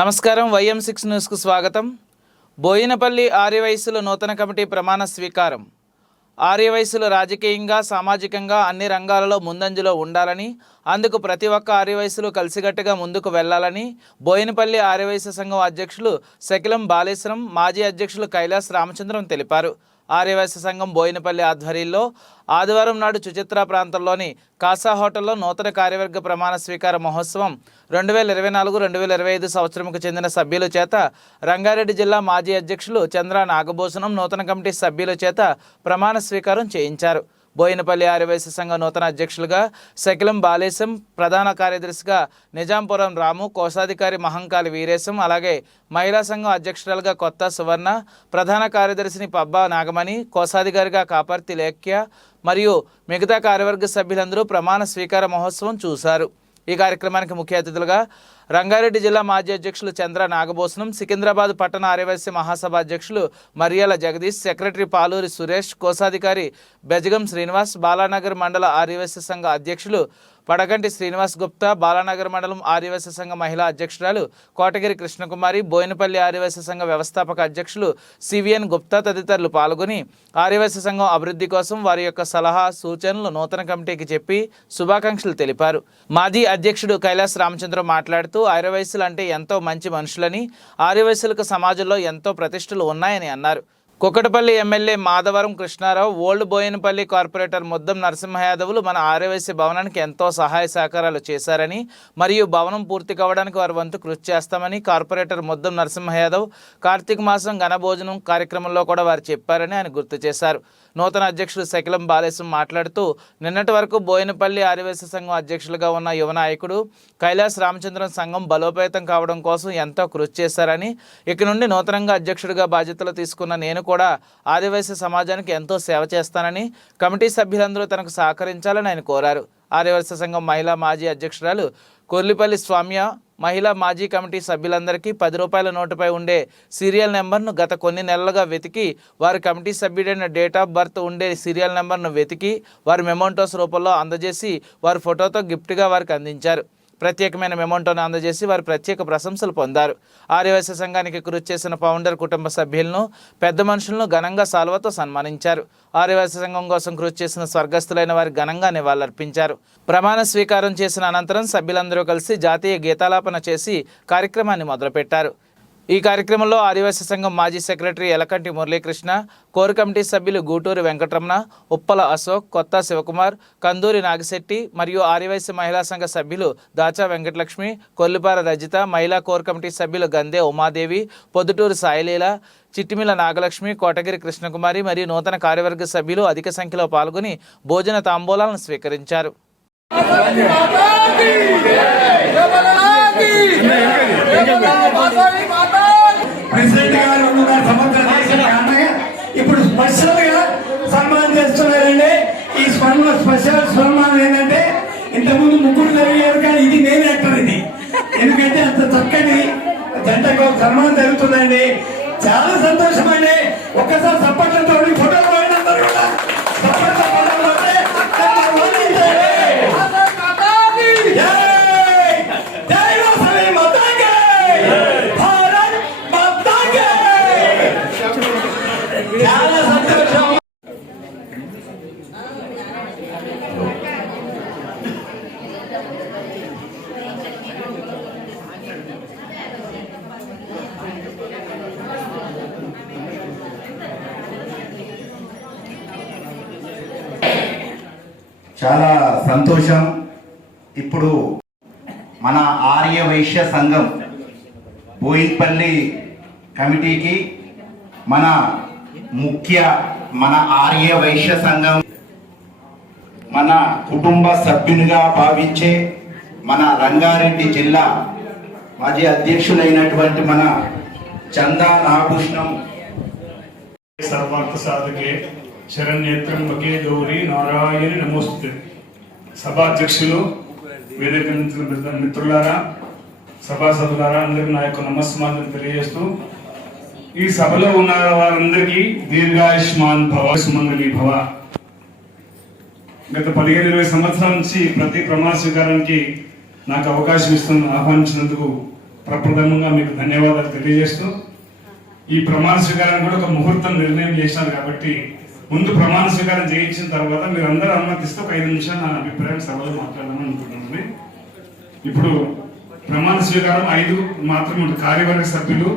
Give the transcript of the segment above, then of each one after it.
నమస్కారం. YM6 న్యూస్కు స్వాగతం. బోయినపల్లి ఆర్యవైశ్యుల నూతన కమిటీ ప్రమాణ స్వీకారం. ఆర్యవైశ్యులు రాజకీయంగా, సామాజికంగా అన్ని రంగాలలో ముందంజలో ఉండాలని, అందుకు ప్రతి ఒక్క ఆర్యవైశ్యులు కలిసికట్టుగా ముందుకు వెళ్లాలని బోయినపల్లి ఆర్యవైశ్య సంఘం అధ్యక్షులు శకిలం బాలేశ్వరం, మాజీ అధ్యక్షులు కైలాస్ రామచంద్రం తెలిపారు. ఆర్యవైశ్య సంఘం బోయినపల్లి ఆధ్వర్యంలో ఆదివారం నాడు చుచిత్ర ప్రాంతంలోని కాసా హోటల్లో నూతన కార్యవర్గ ప్రమాణ స్వీకార మహోత్సవం 2024-2025 సంవత్సరంకు చెందిన సభ్యుల చేత రంగారెడ్డి జిల్లా మాజీ అధ్యక్షులు చంద్ర నాగభూషణం నూతన కమిటీ సభ్యుల చేత ప్రమాణ స్వీకారం చేయించారు. బోయినపల్లి ఆర్యవైశ్య సంఘ నూతన అధ్యక్షులుగా శకిలం బాలేశం, ప్రధాన కార్యదర్శిగా నిజాంపురం రాము, కోశాధికారి మహంకాళి వీరేశం, అలాగే మహిళా సంఘం అధ్యక్షురాలుగా కొత్త సువర్ణ, ప్రధాన కార్యదర్శిని పబ్బా నాగమణి, కోశాధికారిగా కాపర్తి లేఖ్య మరియు మిగతా కార్యవర్గ సభ్యులందరూ ప్రమాణ స్వీకార మహోత్సవం చూశారు. ఈ కార్యక్రమానికి ముఖ్య అతిథులుగా రంగారెడ్డి జిల్లా మాజీ అధ్యక్షులు చంద్ర నాగభూషణం, సికింద్రాబాద్ పట్టణ ఆర్యవైశ్య మహాసభ అధ్యక్షులు మరియాల జగదీష్, సెక్రటరీ పాలూరి సురేష్, కోశాధికారి బెజగం శ్రీనివాస్, బాలానగర్ మండల ఆర్యవైశ్య సంఘ అధ్యక్షులు పడగంటి శ్రీనివాస్ గుప్తా, బాలానగర్ మండలం ఆర్యవైశ్య సంఘ మహిళా అధ్యక్షురాలు కోటగిరి కృష్ణకుమారి, బోయినపల్లి ఆర్యవైశ్య సంఘ వ్యవస్థాపక అధ్యక్షులు సివిఎన్ గుప్తా తదితరులు పాల్గొని ఆర్యవైశ్య సంఘం అభివృద్ధి కోసం వారి యొక్క సలహా సూచనలు నూతన కమిటీకి చెప్పి శుభాకాంక్షలు తెలిపారు. మాజీ అధ్యక్షుడు కైలాస్ రామచంద్రం మాట్లాడుతూ ఆర్యవైశ్యులు అంటే ఎంతో మంచి మనుషులని, ఆర్యవైశ్యులకు సమాజంలో ఎంతో ప్రతిష్టలు ఉన్నాయని అన్నారు. Kukatpally MLA Madhavaram Krishna Rao, old Boinpally corporator Muddam Narasimha యాదవులు మన ఆర్యవైశ్య భవనానికి ఎంతో సహాయ సహకారాలు చేశారని, మరియు భవనం పూర్తి కావడానికి వారి వంతు కృషి చేస్తామని కార్పొరేటర్ ముద్దం నరసింహ యాదవ్ కార్తీక మాసం ఘనభోజనం కార్యక్రమంలో కూడా వారు చెప్పారని ఆయన గుర్తు చేశారు. నూతన అధ్యక్షుడు శకిలం బాలేశం మాట్లాడుతూ నిన్నటి వరకు బోయినపల్లి ఆర్యవైశ్య సంఘం అధ్యక్షులుగా ఉన్న యువ నాయకుడు కైలాస్ రామచంద్రం సంఘం బలోపేతం కావడం కోసం ఎంతో కృషి చేశారని, ఇక నుండి నూతనంగా అధ్యక్షుడిగా బాధ్యతలు తీసుకున్న నేను కూడా ఆర్యవైశ్య సమాజానికి ఎంతో సేవ చేస్తానని, కమిటీ సభ్యులందరూ తనకు సహకరించాలని ఆయన కోరారు. ఆర్యవైశ్య సంఘం మహిళా మాజీ అధ్యక్షురాలు కొర్లిపల్లి స్వామ్య, మహిళా మాజీ కమిటీ సభ్యులందరికీ 10 రూపాయల నోటుపై ఉండే సీరియల్ నెంబర్ను గత కొన్ని నెలలుగా వెతికి, వారి కమిటీ సభ్యుడైన డేట్ ఆఫ్ బర్త్ ఉండే సీరియల్ నెంబర్ను వెతికి వారి మెమోంటోస్ రూపంలో అందజేసి వారి ఫోటోతో గిఫ్ట్గా వారికి అందించారు. ప్రత్యేకమైన మెమోంటోను అందజేసి వారు ప్రత్యేక ప్రశంసలు పొందారు. ఆర్యవైశ్య సంఘానికి కృషి చేసిన ఫౌండర్ కుటుంబ సభ్యులను, పెద్ద మనుషులను ఘనంగా సాల్వతో సన్మానించారు. ఆర్యవైశ్య సంఘం కోసం కృషి చేసిన స్వర్గస్థులైన వారి ఘనంగా నివాళులర్పించారు. ప్రమాణ స్వీకారం చేసిన అనంతరం సభ్యులందరూ కలిసి జాతీయ గీతాలాపన చేసి కార్యక్రమాన్ని మొదలుపెట్టారు. ఈ కార్యక్రమంలో ఆర్యవైశ్య సంఘం మాజీ secretary Elakanti Muralikrishna, core committee సభ్యులు గూటూరి వెంకటరమణ, ఉప్పల అశోక్, కొత్త శివకుమార్, కందూరి నాగిశెట్టి మరియు ఆర్యవైశ్య మహిళా సంఘ సభ్యులు దాచా వెంకటలక్ష్మి, కొల్లిపార రజిత, మహిళా కోర్ కమిటీ సభ్యులు గందే ఉమాదేవి, పొద్దుటూరు సాయిలీల, చిట్టిమిల నాగలక్ష్మి, కోటగిరి కృష్ణకుమారి మరియు నూతన కార్యవర్గ సభ్యులు అధిక సంఖ్యలో పాల్గొని భోజన తాంబూలాలను స్వీకరించారు. ఇప్పుడు స్పెషల్ గా సన్మానం చేస్తున్నారండి. ఈ స్పెషల్ సన్మానం ఏంటంటే ఇంతకుముందు ముగ్గురు జరిగారు, కానీ ఇది నేను యాక్టర్ ఇది. ఎందుకంటే అంత చక్కటి జంటకు సన్మానం జరుగుతుందండి. చాలా సంతోషం అండి. ఒక్కసారి సప్పట్లతో ఫోటోలు పోయినందరూ కూడా చాలా సంతోషం. ఇప్పుడు మన ఆర్యవైశ్య సంఘం బోయినపల్లి కమిటీకి మన ఆర్యవైశ్య సంఘం మన కుటుంబ సభ్యునిగా భావించే మన రంగారెడ్డి జిల్లా మాజీ అధ్యక్షులైనటువంటి మన చందా నాగభూషణం సర్వార్థ సాధకే శరణ్యేత్రంబకే గౌరీ నారాయణి నమోస్తుతే. సభాధ్యక్షులు, వేదిక మిత్రులారా, సభాసభులారా, అందరికీ నా యొక్క నమస్కారం తెలియజేస్తూ, ఈ సభలో ఉన్న వారందరికీ దీర్ఘాయుష్మాన్ భవ, సుమంగళి భవ. గత 15-20 సంవత్సరాల నుంచి ప్రతి ప్రమాణ స్వీకారానికి నాకు అవకాశం ఆహ్వానించినందుకు ప్రప్రథమంగా మీకు ధన్యవాదాలు తెలియజేస్తూ ఈ ప్రమాణ స్వీకారాన్ని కూడా ఒక ముహూర్తం నిర్ణయం చేశారు కాబట్టి ముందు ప్రమాణ స్వీకారం చేయించిన తర్వాత మీరు అందరూ అనుమతిస్తే ఒక 5 నిమిషాలు నా అభిప్రాయం సభలో మాట్లాడాలని అనుకుంటున్నాను. ఇప్పుడు ప్రమాణ స్వీకారం 5 మాత్రమే ఉంటుంది. కార్యవర్గ సభ్యులు,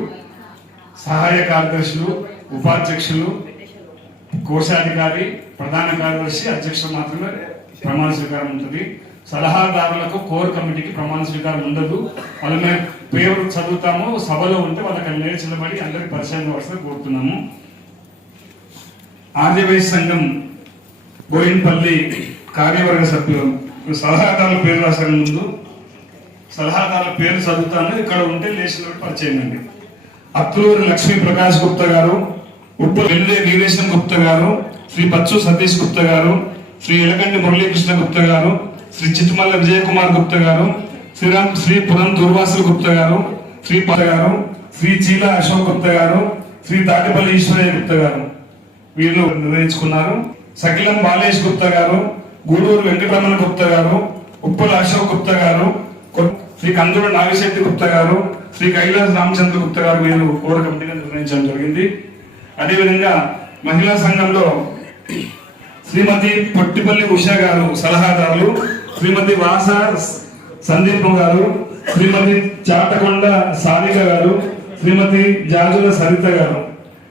సహాయ కార్యదర్శులు, ఉపాధ్యక్షులు, కోశాధికారి, ప్రధాన కార్యదర్శి, అధ్యక్షులు మాత్రమే ప్రమాణ స్వీకారం ఉంటుంది. సలహాదారులకు కోర్ కమిటీకి ప్రమాణ స్వీకారం ఉండదు. వాళ్ళ మేము పేరు చదువుతాము, సభలో ఉంటే వాళ్ళకి నిలబడి అందరికి పరిచయం వరుసగా కోరుతున్నాము. ఆర్యవైశ్య సంఘం బోయిన్పల్లి కార్యవర్గ సభ్యులు సలహాదారుల పేరు రాసిన ముందు సలహాదారుల పేరు చదువుతాను, ఇక్కడ ఉంటే లేచిన పరిచయం అండి. అత్తూరి లక్ష్మీ ప్రకాష్ గుప్తా గారు, ఉప్పు వెల్లుదే వీరేశం గుప్తా గారు, శ్రీ పచ్చు సతీష్ గుప్తా గారు, శ్రీ ఎలగంటి మురళీకృష్ణ గుప్తా గారు, శ్రీ చిట్టుమల్ల విజయ్ కుమార్ గుప్తా గారు, శ్రీ పురం దుర్వాసులు గుప్తా గారు, శ్రీ పాత గారు, శ్రీ చీల అశోక్ గుప్తా గారు, శ్రీ తాటిపల్లి ఈశ్వరయ్య గుప్తా గారు వీళ్ళు నిర్వహించుకున్నారు. సకిలం బాలేష్ గుప్తా గారు, గూడూరు వెంకటరమణ గుప్తా గారు, ఉప్పల అశోక్ గుప్తా గారు, శ్రీ కందుల నాగశెట్టి గుప్తా గారు, శ్రీ కైలాస్ రామచంద్ర గుప్తా గారు వీళ్ళు కోర్ కమిటీగా నిర్ణయించడం జరిగింది. అదేవిధంగా మహిళా సంఘంలో శ్రీమతి పొట్టిపల్లి ఉషా గారు సలహాదారులు, శ్రీమతి వాస సందీప్ గారు, శ్రీమతి చాటకొండ సారిక గారు, శ్రీమతి జాజుల సరిత గారు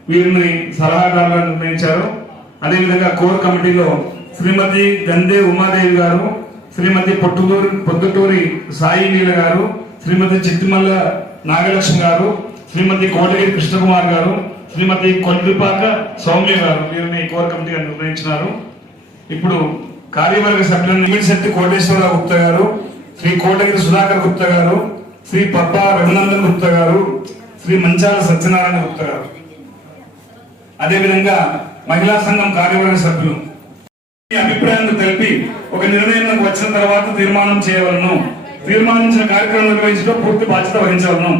వీరిని సలహాదారులుగా నిర్ణయించారు. అదేవిధంగా కోర్ కమిటీలో శ్రీమతి గందే ఉమాదేవి గారు, శ్రీమతి పొద్దుటూరి సాయి నీల గారు, శ్రీమతి చిట్టిమల్ల నాగలక్ష్మి గారు, శ్రీమతి కోటగిరి కృష్ణకుమార్ గారు, శ్రీమతి కొల్లిపాక సౌమ్య గారు వీరిని కోర్ కమిటీగా నిర్ణయించినారు. ఇప్పుడు కార్యవర్గ సభ్యులను నిమిడిశెట్టి కోటేశ్వరరావు గుప్తా గారు, శ్రీ కోటగిరి సుధాకర్ గుప్తా గారు, శ్రీ పప్పా రఘునందన్ గుప్తా గారు, శ్రీ మంచాల సత్యనారాయణ గుప్తా గారు. అదేవిధంగా మహిళా సంఘం కార్యవర్గ సభ్యులు ఈ అభిప్రాయాలను తెలిపి ఒక నిర్ణయం వచ్చిన తర్వాత తీర్మానం చేయవలను. తీర్మానించిన కార్యక్రమం నిర్వహించడం పూర్తి బాధ్యత వహించవలను.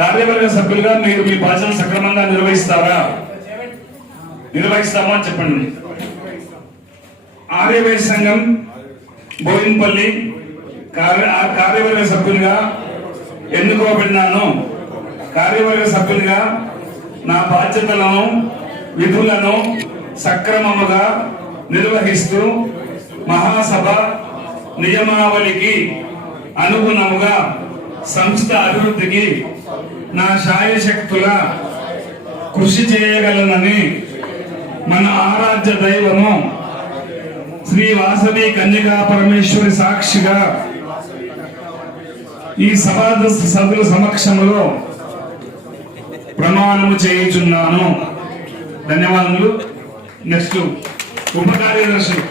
కార్యవర్గ సభ్యులుగా మీరు మీ బాధ్యతను సక్రమంగా నిర్వహిస్తారా? నిర్వహిస్తామా చెప్పండి. ఆర్యవైశ్య సంఘం బోయిన్పల్లి కార్యవర్గ సభ్యులుగా ఎన్నుకోబడినాను. కార్యవర్గ సభ్యులుగా నా బాధ్యతలను విధులను సక్రమముగా నిర్వహిస్తూ మహాసభ నియమావళికి అనుగుణముగా సంస్థ అభివృద్ధికి నా శాయశక్తుల కృషి చేయగలనని మన ఆరాధ్య దైవము శ్రీ వాసవి కన్యకా పరమేశ్వరి సాక్షిగా ఈ సభ్యుల సమక్షంలో ప్రమాణము చేయుచున్నాను. ధన్యవాదములు. నెక్స్ట్ ఉప కార్యదర్శులు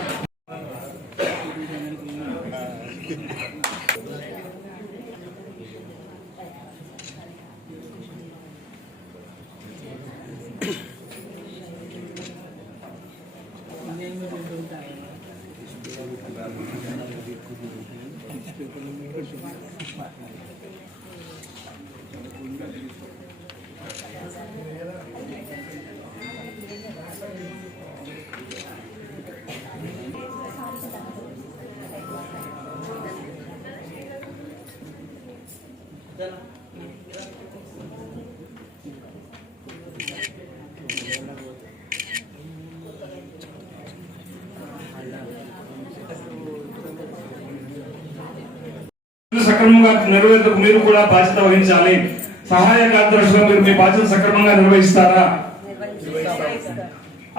సక్రమంగా నెరవేర్చకు మీరు కూడా బాధ్యత వహించాలి. సహాయ కార్యదర్శులుగా మీరు మీ బాధ్యత సక్రమంగా నిర్వహిస్తారా?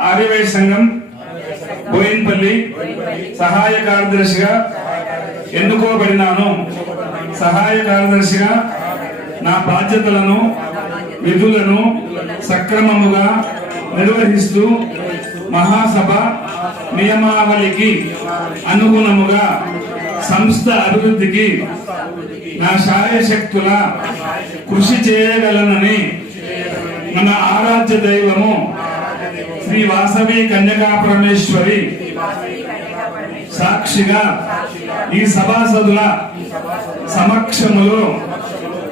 ఆర్యవైశ్య సంఘం బోయిన్పల్లి సహాయ కార్యదర్శిగా ఎన్నుకోబడినాను. సహాయ కార్యదర్శిగా నా బాధ్యతలను విధులను సక్రమముగా నిర్వహిస్తూ మహాసభ నియమావళికి అనుగుణముగా సంస్థ అభివృద్ధికి నా శాయశక్తుల కృషి చేయగలనని మన ఆరాధ్య దైవము శ్రీ వాసవి కన్యకా పరమేశ్వరి సాక్షిగా ఈ సభాసదుల సమక్షములో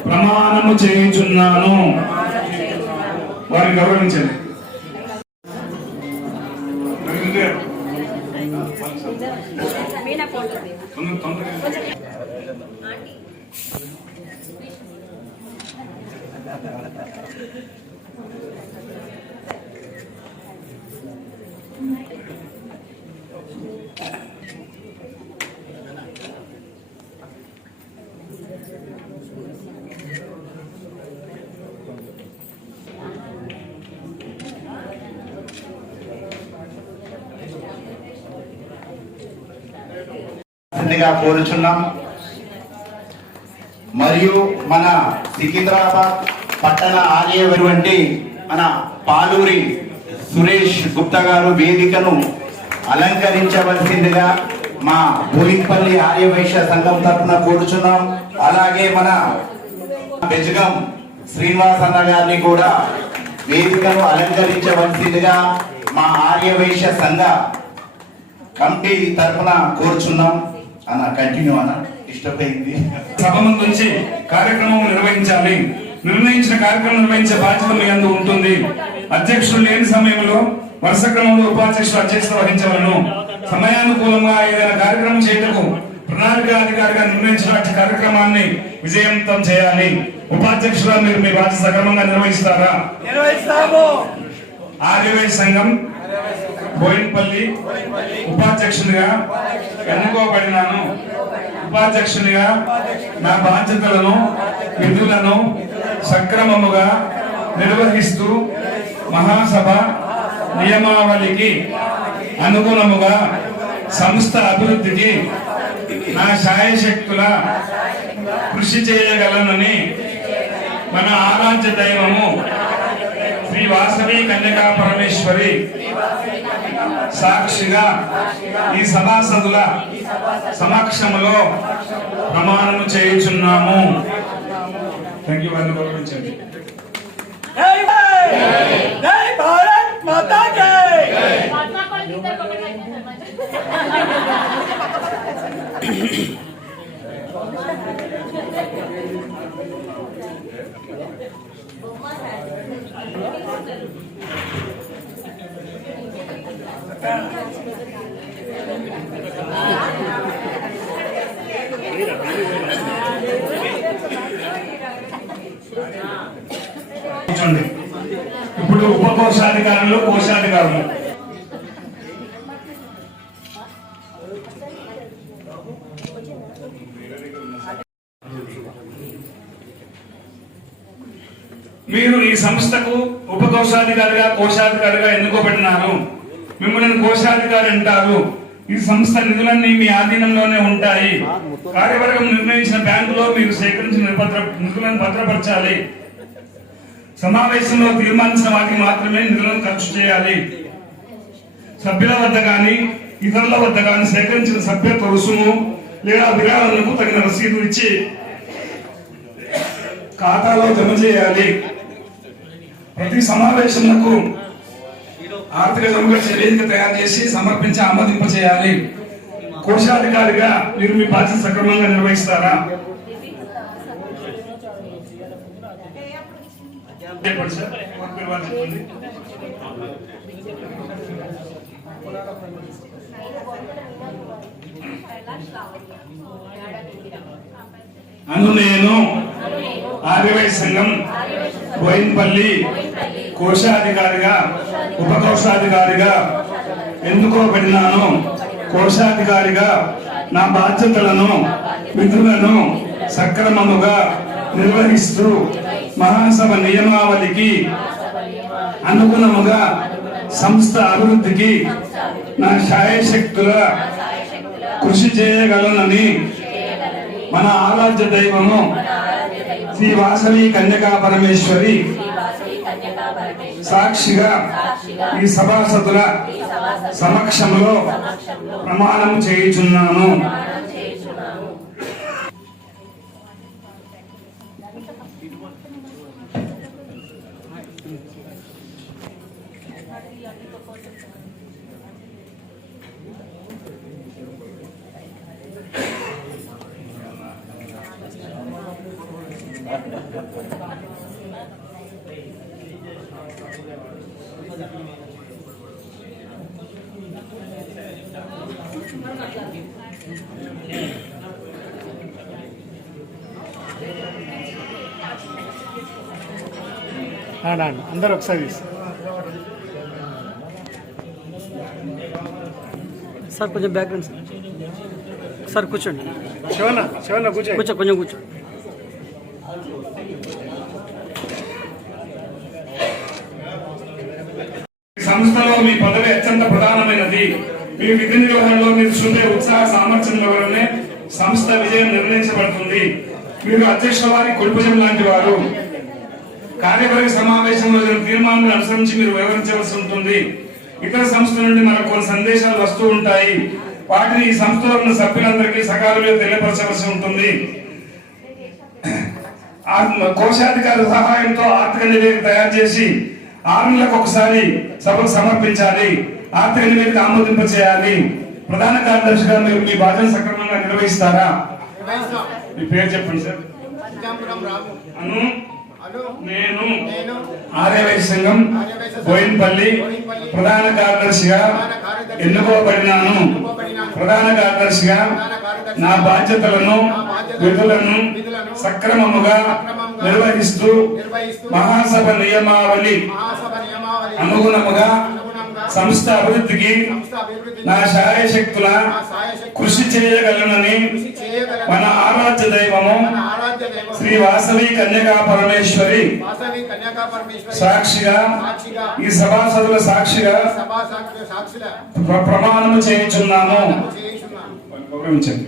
ప్రమాణము చేయుచున్నాను. వారిని గౌరవించండి. కోరుచున్నాం. మరియు మన సికింద్రాబాద్ పట్టణ ఆలయటువంటి మన పాలూరి సురేష్ గుప్తా గారు వేదికను అలంకరించవలసిందిగా మా బోయిన్పల్లి ఆర్యవైశ్య సంఘం తరఫున కోరుచున్నాం. అలాగే మన బెజగం శ్రీనివాస్ అన్న గారిని కూడా వేదికను అలంకరించవలసిందిగా మా ఆర్యవైశ్య సంఘ కమిటీ తరఫున కోరుచున్నాం. అన్న కంటిన్యూ అన్న, డిస్టర్బ్ అయింది. సభ నుంచి కార్యక్రమం నిర్వహించాలి. నిర్ణయించిన కార్యక్రమం నిర్వహించే బాధ్యత మీ అందు ఉంటుంది. అధ్యక్షులు లేని సమయంలో వరుస క్రమంలో ఉపాధ్యక్షులు అధ్యక్షత వహించవలను. సమయానుకూలంగా ఏదైనా కార్యక్రమం చేయటకు ప్రణాళిక అధికారిగా నిర్ణయించిన కార్యక్రమాన్ని విజయవంతం చేయాలి. ఉపాధ్యక్షులుగా మీరు మీ బాధ్యత సక్రమంగా నిర్వహిస్తారా? ఆర్యవైశ్య సంఘం బోయిన్పల్లి ఉపాధ్యక్షునిగా ఎన్నుకోబడినాను. ఉపాధ్యక్షునిగా నా బాధ్యతలను విధులను సక్రమముగా నిర్వహిస్తూ మహాసభ నియమావళికి అనుగుణముగా సంస్థ అభివృద్ధికి నా శాయశక్తుల కృషి చేయగలనని మన ఆరాధ్య దైవము శ్రీ వాసవి కన్యకా పరమేశ్వరి సాక్షిగా ఈ సభాసదుల సమక్షములో ప్రమాణము చేయుచున్నాము. Thank you. వారిని గౌరవించండి. ఇప్పుడు ఉపకోశాధికారులు, కోశాధికారులు. మీరు ఈ సంస్థకు ఉపకోశాధికారిగా, కోశాధికారిగా ఎన్నుకోబడినారు. మిమ్మల్ని కోశాధికారి అంటారు. ఈ సంస్థ నిధులన్నీ మీ ఆధీనంలోనే ఉంటాయి. కార్యవర్గం నిర్ణయించిన బ్యాంకులో మీరు సేకరించిన నిధులను భద్రపరచాలి. సమావేశంలో తీర్మానించిన వాటికి మాత్రమే నిధులను ఖర్చు చేయాలి. సభ్యుల వద్ద గాని ఇతరుల వద్ద గాని సేకరించిన సభ్యత్వ రుసుము లేదా విరాళాలకు తగిన రసీదు ఇచ్చి ఖాతాలో జమ చేయాలి. ప్రతి సమావేశంకు ఆర్థిక సమీక్ష నివేదిక తయారు చేసి సమర్పించి ఆమోదింప చేయాలి. కోశాధికారిగా మీరు మీ బాధ్యత సక్రమంగా నిర్వహిస్తారా? అను నేను ఆర్యవైశ్య సంఘం బోయిన్పల్లి కోశాధికారిగా, ఉపకోశాధికారిగా ఎన్నుకోబడినాను. కోశాధికారిగా నా బాధ్యతలను, విధులను సక్రమముగా నిర్వహిస్తూ మహాసభ నియమావళికి అనుగుణముగా సంస్థ అభివృద్ధికి నా శాయశక్తుల కృషి చేయగలనని మన ఆరాధ్య దైవము శ్రీ వాసవి కన్యకా పరమేశ్వరి సాక్షిగా ఈ సభాసదుల సమక్షంలో ప్రమాణం చేయుచున్నాను. అందరూ ఒకసారి తీస్తారు సార్. కొంచెం బ్యాక్గ్రౌండ్ సార్. కూర్చోండి. శివన్న కూర్చో. కొంచెం కూర్చో. సంస్థలో మీ పదవి అత్యంత ప్రధానమైనది. మీ విధి నిర్వహణలో మీరు చూపే ఉత్సాహ సామర్థ్యంలో వల్లనే సంస్థ విజయం నిర్ణయించబడుతుంది. మీరు అధ్యక్షుల వారి కుల్భుజం లాంటి వారు. కార్యవర్గ సమావేశంలో తీర్మానాలను అనుసరించి మీరు వివరించవలసి ఉంటుంది. ఇతర సంస్థల నుండి మనకు కొన్ని సందేశాలు వస్తూ ఉంటాయి. వాటిని ఈ సంస్థలో ఉన్న సభ్యులందరికీ సకాలంలో తెలియపరచవలసి ఉంటుంది. కోశాధికారి సహాయంతో ఆర్థిక నివేదిక తయారు చేసి 6 నెలలకు ఒకసారి సభకు సమర్పించాలి. ఆర్థిక నివేదిక ఆమోదింప చేయాలి. ప్రధాన కార్యదర్శిగా మీరు మీ బాధ్యత సక్రమంగా నిర్వహిస్తారా? మీ పేరు చెప్పండి సార్. అను నేను ఆర్యవైశ్య సంఘం బోయినపల్లి ప్రధాన కార్యదర్శిగా ఎన్నుకోబడినాను. ప్రధాన కార్యదర్శిగా నా బాధ్యతలను విధులను సక్రమముగా నిర్వహిస్తూ మహాసభ నియమావళి అనుగుణముగా సంస్థ అభివృద్ధికి నా శాయశక్తుల కృషి చేయగలనని మన ఆరాధ్య దైవము శ్రీ వాసవి కన్యకా పరమేశ్వరి సాక్షిగా ఈ సభాసదుల సాక్షిగా ప్రమాణము చేయించున్నాము. గౌరవించండి.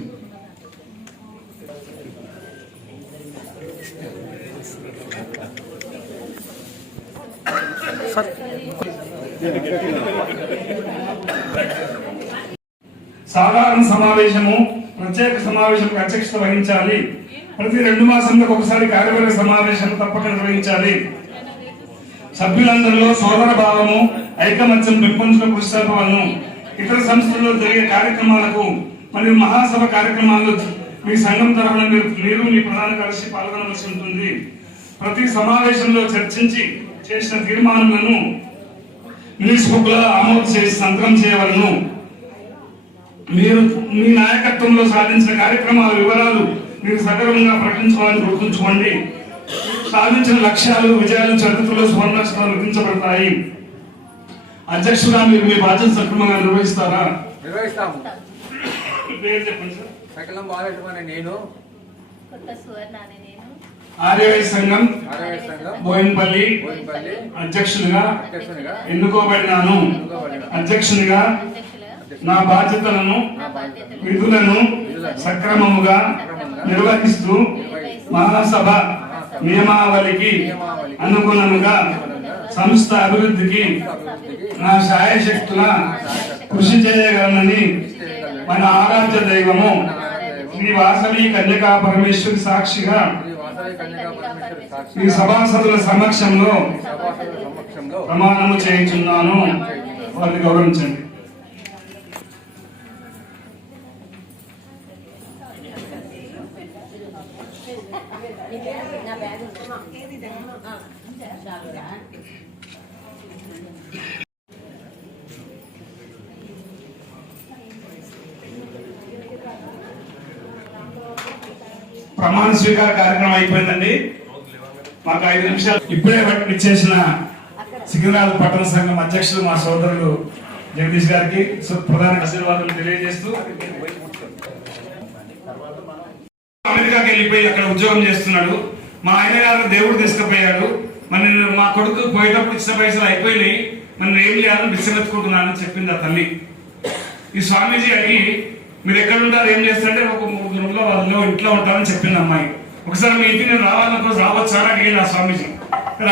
సాధారణ సమావేశము ప్రత్యేక సమావేశం అధ్యక్షత వహించాలి. ప్రతి 2 మాసాలకు ఒకసారి కార్యవర్గ సమావేశం తప్పక నిర్వహించాలి. సభ్యులందరిలో సోదర భావము ఐకమత్యం పెంపొందించడం కృషి జరపవలను. ఇతర సంస్థల్లో జరిగే కార్యక్రమాలకు మరియు మహాసభ కార్యక్రమాల్లో మీ సంఘం తరఫున మీరు మీ ప్రధాన కార్యదర్శి పాల్గొనవలసి ఉంటుంది. ప్రతి సమావేశంలో చర్చించి చేసిన తీర్మానాలను మినిట్స్ బుక్ లో ఆమోదం చేసి సంతకం చేయవలను. మీరు మీ నాయకత్వంలో సాధించిన కార్యక్రమాల వివరాలు మీరు సగర్వంగా ప్రకటించాలని గుర్తుంచుకోండి. సాధించిన లక్ష్యాలు విజయాలు చరిత్రలో సువర్ణాక్షరాలు లిఖించబడతాయి. అధ్యక్షుడా మీరు మీ బాధ్యత సక్రమంగా నిర్వహిస్తారా? నిర్వహిస్తాము. పేరు చెప్పండి సార్. సకలం బాలసుమని నేను ఆర్యవైశ్య సంఘం బోయినపల్లి అధ్యక్షునిగా ఎన్నుకోబడినాను. అధ్యక్షునిగా నా బాధ్యతలను విధులను సక్రమముగా నిర్వహిస్తూ మహాసభ నియమావళికి అనుగుణముగా సంస్థ అభివృద్ధికి నా శాయశక్తుల కృషి చేయగలనని మన ఆరాధ్య దైవము శ్రీ వాసవి కన్యకా పరమేశ్వరి సాక్షిగా ఈ సభాసదుల సమక్షంలో ప్రమాణము చేయించున్నాను. వారిని గౌరవించండి. ప్రమాణ స్వీకార కార్యక్రమం అయిపోయిందండి. మాకు 5 నిమిషాలు. ఇప్పుడే ఇచ్చేసిన సికింద్రాబాద్ పట్టణ సంఘం అధ్యక్షులు మా సోదరులు జగదీష్ గారికి ప్రధాన ఆశీర్వాదాలు తెలియజేస్తూ అమెరికాకి వెళ్ళిపోయి అక్కడ ఉద్యోగం చేస్తున్నాడు. మా ఆయన గారు దేవుడు తీసుకుపోయాడు. మరి మా కొడుకు పోయేటప్పుడు ఇచ్చిన పైసలు అయిపోయినాయి, మనం ఏం చేయాలని బిచ్చమెత్తుకుంటున్నానని చెప్పింది ఆ తల్లి. ఈ స్వామీజీ అడిగి మీరు ఎక్కడ ఉంటారు ఏం చేస్తారంటే ఒక 3 రోజుల్లో వాళ్ళు ఇంట్లో ఉంటారని చెప్పింది అమ్మాయి. ఒకసారి మీ ఇంటికి నేను రావాలనుకో రావచ్చా అని అడిగింది ఆ స్వామీజీ.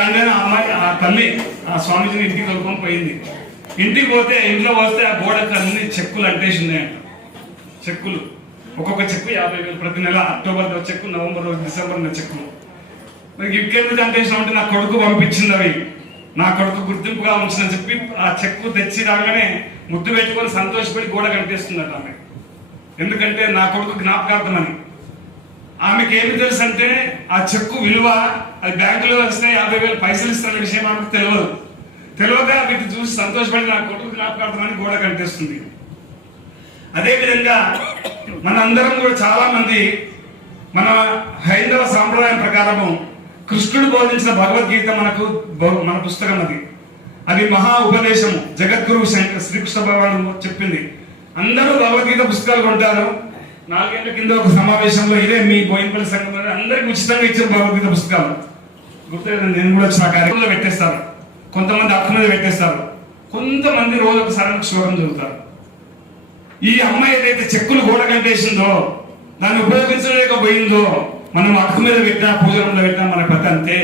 అంటే ఆ అమ్మాయి ఆ తల్లి ఆ స్వామీజీని ఇంటికి కలుపుకొని పోయింది. ఇంటికి పోతే ఇంట్లో వస్తే ఆ గోడకు అన్ని చెక్కులు అంటేసి ఉన్నాయంట. చెక్కులు ఒక్కొక్క చెక్కు 50,000 ప్రతి నెల. అక్టోబర్ చెక్కు, నవంబర్ డిసెంబర్ చెక్కులు. మరి ఇంకెందుకు అంటేసిన ఉంటే నా కొడుకు పంపించింది అవి, నా కొడుకు గుర్తింపుగా ఉంచిందని చెప్పి ఆ చెక్కు తెచ్చి రాగానే ముద్దు పెట్టుకొని సంతోషపడి గోడ కనిపిస్తుందట ఆమె. ఎందుకంటే నా కొడుకు జ్ఞాపకార్థమని. ఆమెకి ఏమి తెలుసు అంటే ఆ చెక్కు విలువ, అది బ్యాంకులో వస్తే 50,000 పైసలు ఇస్తున్న విషయం ఆమెకు తెలియక వీటిని చూసి సంతోషపడి నా కొడుకు జ్ఞాపకార్థమని గోడ కనిపిస్తుంది. అదేవిధంగా మనందరం కూడా చాలా మంది మన హైందవ సాంప్రదాయం ప్రకారము కృష్ణుడు బోధించిన భగవద్గీత మన పుస్తకం అది మహా ఉపదేశము. జగద్గురు శ్రీకృష్ణ భగవాను చెప్పింది. అందరూ భగవద్గీత పుస్తకాలు కొంటారు. 4 ఏళ్ల కింద ఒక సమావేశంలో ఇదే మీ బోయినపల్లి సంఘంలో అందరికి ఉచితంగా ఇచ్చిన భగవద్గీత పుస్తకాలు గుర్తులేదండి. నేను కూడా వచ్చిన కార్యక్రమంలో పెట్టేస్తారు. కొంతమంది అక్క మీద పెట్టేస్తారు. కొంతమంది రోజు ఒకసారి శ్లోకం చదువుతారు. ఈ అమ్మాయి ఏదైతే చెక్కులు గోడ కంటేసిందో దాన్ని ఉపయోగించలేకపోయిందో మనం అక్క మీద పెట్టినా పూజలంలో పెట్టినా మన పక్క అంతే.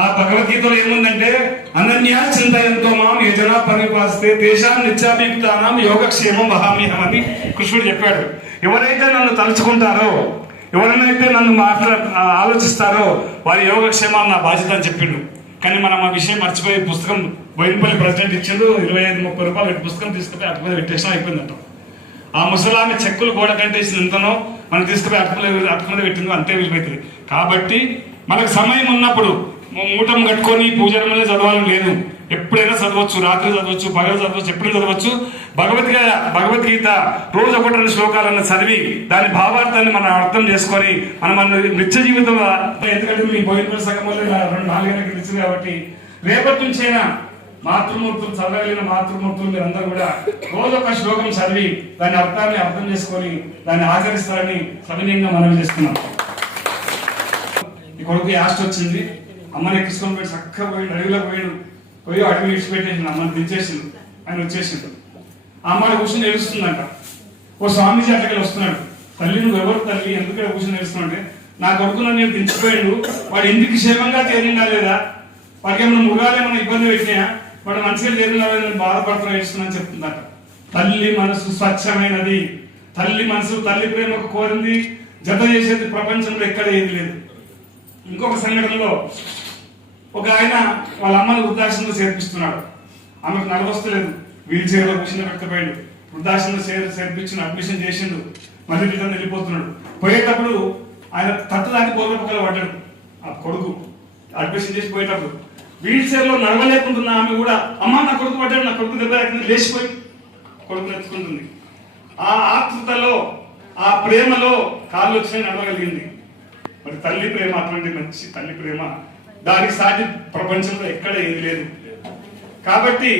ఆ భగవద్గీతలో ఏముందంటే అనన్యా చింతయంతో మాం యజనా పరిపాస్తే దేశాం నిత్యాభియుక్తానాం యోగక్షేమం వహామ్యహం అని కృష్ణుడు చెప్పాడు. ఎవరైతే నన్ను తలుచుకుంటారో, ఎవరైతే నన్ను ఆలోచిస్తారో వారి యోగక్షేమం నా బాధ్యత అని చెప్పిండు. కానీ మనం ఆ విషయం మర్చిపోయి పుస్తకం బోయినపల్లి ప్రెసిడెంట్ ఇచ్చిండు 25-30 రూపాయలు పెట్టి పుస్తకం తీసుకుపోయి అటు మీద పెట్టేసినా అయిపోయిందంట. ఆ ముసలామె చెక్కులు గోడ కంటేసిన ఎంతనో మనం తీసుకుపోయి అటు మీద పెట్టిందో అంతే వెళ్ళిపోతుంది. కాబట్టి మనకు సమయం ఉన్నప్పుడు మూటం కట్టుకొని పూజలనే చదవాలని లేదు. ఎప్పుడైనా చదవచ్చు, రాత్రి చదవచ్చు, పగలు చదవచ్చు, ఎప్పుడైనా చదవచ్చు. భగవద్గీత రోజు 1-2 శ్లోకాలను చదివి దాని భావార్థాన్ని మనం అర్థం చేసుకొని మన నిత్య జీవితంలో, ఎందుకంటే మీ బోయినపల్లి సంఘంలో 4 ఏళ్ళకి ఇచ్చింది కాబట్టి రేపటి నుంచైనా మాతృమూర్తులు చదవగలిగిన మాతృమూర్తులు మీరందరూ కూడా రోజు ఒక శ్లోకం చదివి దాని అర్థాన్ని అర్థం చేసుకొని దాన్ని ఆచరిస్తారని సవినయంగా మనవి చేస్తున్నాం. ఈ కొడుకు యాస్ట్ వచ్చింది. అమ్మని ఎక్కించుకొని పోయి చక్కగా పోయి అడవిలో పోయి అడవి విడిచిపెట్టేసింది. అమ్మని దించేసింది. ఆయన వచ్చేసిండు. ఆ అమ్మాయి కూర్చొని ఏడుస్తుందంట. ఓ స్వామీజీ అక్కడికి వస్తున్నాడు. తల్లి నువ్వు ఎవరు తల్లి, ఎందుకంటే కూర్చొని ఏడుస్తున్నావు అంటే, నా కొడుకును నేను దించిపోయాడు, వాడు ఎందుకు క్షేమంగా తేలిందా లేదా, వాడికి ఏమైనా మృగాలు ఏమైనా ఇబ్బంది పెట్టినా, వాడు మంచిగా తేలిందా నేను బాధపడుతున్నా ఏడుస్తున్నాను చెప్తుందట. తల్లి మనసు స్వచ్ఛమైనది. తల్లి మనసు తల్లి ప్రేమకు కోరింది జత చేసేది ప్రపంచంలో ఎక్కడ ఏది లేదు. ఇంకొక సంఘటనలో ఒక ఆయన వాళ్ళ అమ్మని వృద్ధాశ్రమంలో చేర్పిస్తున్నాడు. ఆమెకు నడవస్తలేదు, వీల్ చైర్లో కూర్చుని పెట్టకపోయాడు. వృద్ధాశ్రమంలో చేర్పించిన అడ్మిషన్ చేసిండు. మళ్ళీ రిటర్న్ వెళ్ళిపోతున్నాడు. పోయేటప్పుడు ఆయన తట్టదానికి బోర్ల పక్కన పడ్డాడు. ఆ కొడుకు అడ్మిషన్ చేసి పోయేటప్పుడు వీల్ చైర్లో నడవలేకుంటున్న ఆమె కూడా అమ్మ నా కొడుకు పడ్డాడు, నా కొడుకు దగ్గర లేచిపోయి కొడుకుని ఎత్తుకుంటుంది. ఆ ఆతృతలో, ఆ ప్రేమలో కాళ్ళు వచ్చి నడవగలిగింది. మరి తల్లి ప్రేమ అటువంటి మంచి తల్లి ప్రేమ, దానికి సాటి ప్రపంచంలో ఎక్కడ ఏది లేదు. కాబట్టి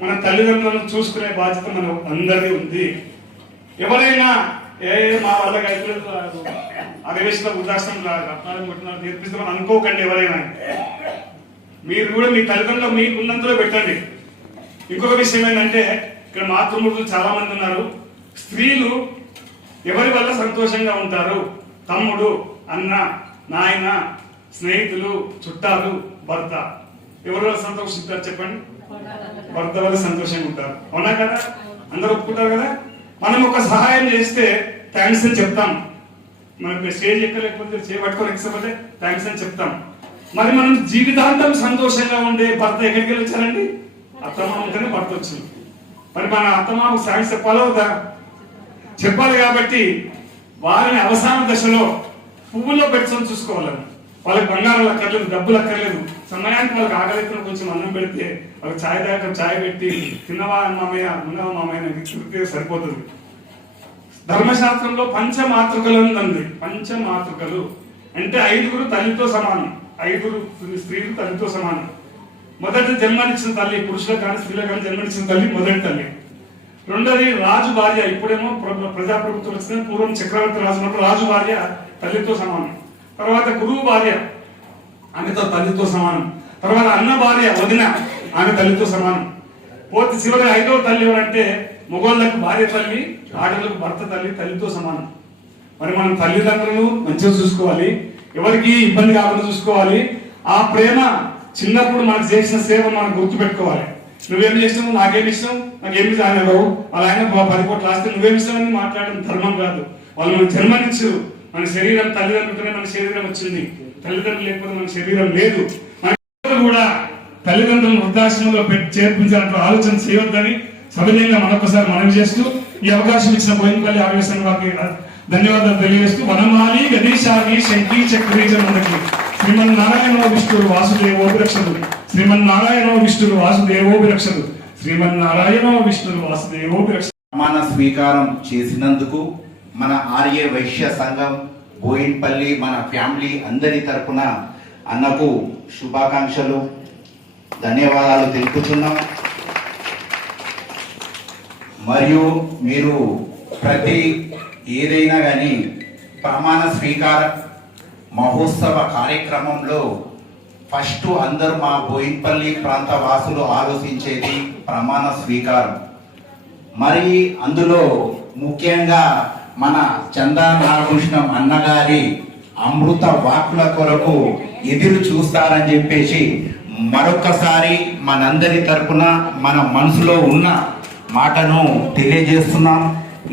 మన తల్లిదండ్రులను చూసుకునే బాధ్యత మన అందరిది ఉంది. ఎవరైనా మా వాళ్ళకి అయితే అరవేసిన వృద్ధాశ్రమం నేర్పిస్తామని అనుకోకండి. ఎవరైనా మీరు కూడా మీ తల్లిదండ్రులు మీకున్నంతలో పెట్టండి. ఇంకొక విషయం ఏంటంటే, ఇక్కడ మాతృమూర్తులు చాలా మంది ఉన్నారు. స్త్రీలు ఎవరి వల్ల సంతోషంగా ఉంటారు? తమ్ముడు, అన్న, నాయన, స్నేహితులు, చుట్టాలు, భర్త. ఎవరి వల్ల సంతోషిస్తారు చెప్పండి? భర్త వల్ల సంతోషంగా ఉంటారు. అవునా కదా? అందరూ ఒప్పుకుంటారు కదా? మనం ఒక సహాయం చేస్తే థ్యాంక్స్ అని చెప్తాం. మనకి స్టేజ్ ఎక్కలేకపోతే చేపట్టుకొని ఎక్కకపోతే థ్యాంక్స్ అని చెప్తాం. మరి మనం జీవితాంతం సంతోషంగా ఉండే భర్త ఎక్కడికి వెళ్ళొచ్చారండి? అత్తమామకనే భర్త వచ్చింది. మరి మన అత్తమామకు థ్యాంక్స్ చెప్పాలో వద్దా? చెప్పాలి. కాబట్టి వారిని అవసాన దశలో పువ్వుల్లో పెట్టుకొని చూసుకోవాలని. వాళ్ళకి బంగారం అక్కర్లేదు, డబ్బులు అక్కర్లేదు. సమయానికి వాళ్ళకి ఆకలితో కొంచెం అన్నం పెడితే వాళ్ళకి ఛాయ్ దాకా ఛాయ్ పెట్టి తిన్నవా మామయ్య, ఉన్నవా మామయ్య సరిపోతుంది. ధర్మశాస్త్రంలో పంచమాతృకలు ఉంది. పంచమాతృకలు అంటే 5 తల్లితో సమానం. 5 స్త్రీలు తల్లితో సమానం. మొదటి జన్మనిచ్చిన తల్లి, పురుషులకు కానీ స్త్రీలకు కానీ జన్మనిచ్చిన తల్లి మొదటి తల్లి. రెండోది రాజు భార్య. ఇప్పుడేమో ప్రజాప్రభుత్వం వచ్చిన, పూర్వం చక్రవర్తి రాజు ఉన్నప్పుడు రాజు భార్య తల్లితో సమానం. తర్వాత గురువు భార్య, ఆమెతో తల్లితో సమానం. తర్వాత అన్న భార్య, వదిన, ఆమె తల్లితో సమానం. పోతే చివరి 5వ తల్లి ఎవరంటే మగోళ్ళకు భార్య తల్లి, ఆడలకు భర్త తల్లి, తల్లితో సమానం. మరి మనం తల్లిదండ్రులను మంచిగా చూసుకోవాలి, ఎవరికి ఇబ్బంది కాకుండా చూసుకోవాలి. ఆ ప్రేమ చిన్నప్పుడు మనకు చేసిన సేవ మనం గుర్తుపెట్టుకోవాలి. నువ్వేం చేసినావు, నాకేమి ఇష్టం, నాకేమి జాయినవు, వాళ్ళ ఆయన 10 కోట్లు ఆస్తే నువ్వేమి ఇష్టమని మాట్లాడడం ధర్మం కాదు. వాళ్ళు మనకు జన్మనిచ్చు. మన శరీరం తల్లిదండ్రులతోనే మన శరీరం వచ్చింది. తల్లిదండ్రులు లేకపోతే మన శరీరం లేదు. మన కూడా తల్లిదండ్రులను వృద్ధాశ్రమంలో చేర్పించాలంటే ఆలోచన చేయొద్దని సవినయంగా మరొకసారి మనవి చేస్తూ ఈ అవకాశం ఇచ్చిన బోయినపల్లి ఆరోగ్య సంఘం వారికి ధన్యవాదాలు తెలియజేస్తూ, వనమాలి గణేశాన్ని శంకీ చక్రీజనందకి శ్రీమన్నారాయణో విష్ణుడు వాసుదేవోభిరక్షదు, శ్రీమన్నారాయణో విష్ణుడు వాసుదేవోభిరక్షదు, శ్రీమన్నారాయణో విష్ణుడు వాసుదేవోభిరక్షదు. ప్రమాణ స్వీకారం చేసినందుకు మన ఆర్య వైశ్య సంఘం బోయినపల్లి మన ఫ్యామిలీ అందరి తరపున అన్నకు శుభాకాంక్షలు, ధన్యవాదాలు తెలుపుతున్నాం. మరియు మీరు ప్రతి ఏదైనా కానీ ప్రమాణ స్వీకార మహోత్సవ కార్యక్రమంలో ఫస్ట్ అందరూ మా బోయిన్పల్లి ప్రాంత వాసులు ఆలోచించేది ప్రమాణ స్వీకారం. మరి అందులో ముఖ్యంగా మన చందా నాగభూషణం అన్నగారి అమృత వాక్కుల కొరకు ఎదురు చూస్తారని చెప్పేసి మరొకసారి మనందరి తరపున మన మనసులో ఉన్న మాటను తెలియజేస్తున్నాం.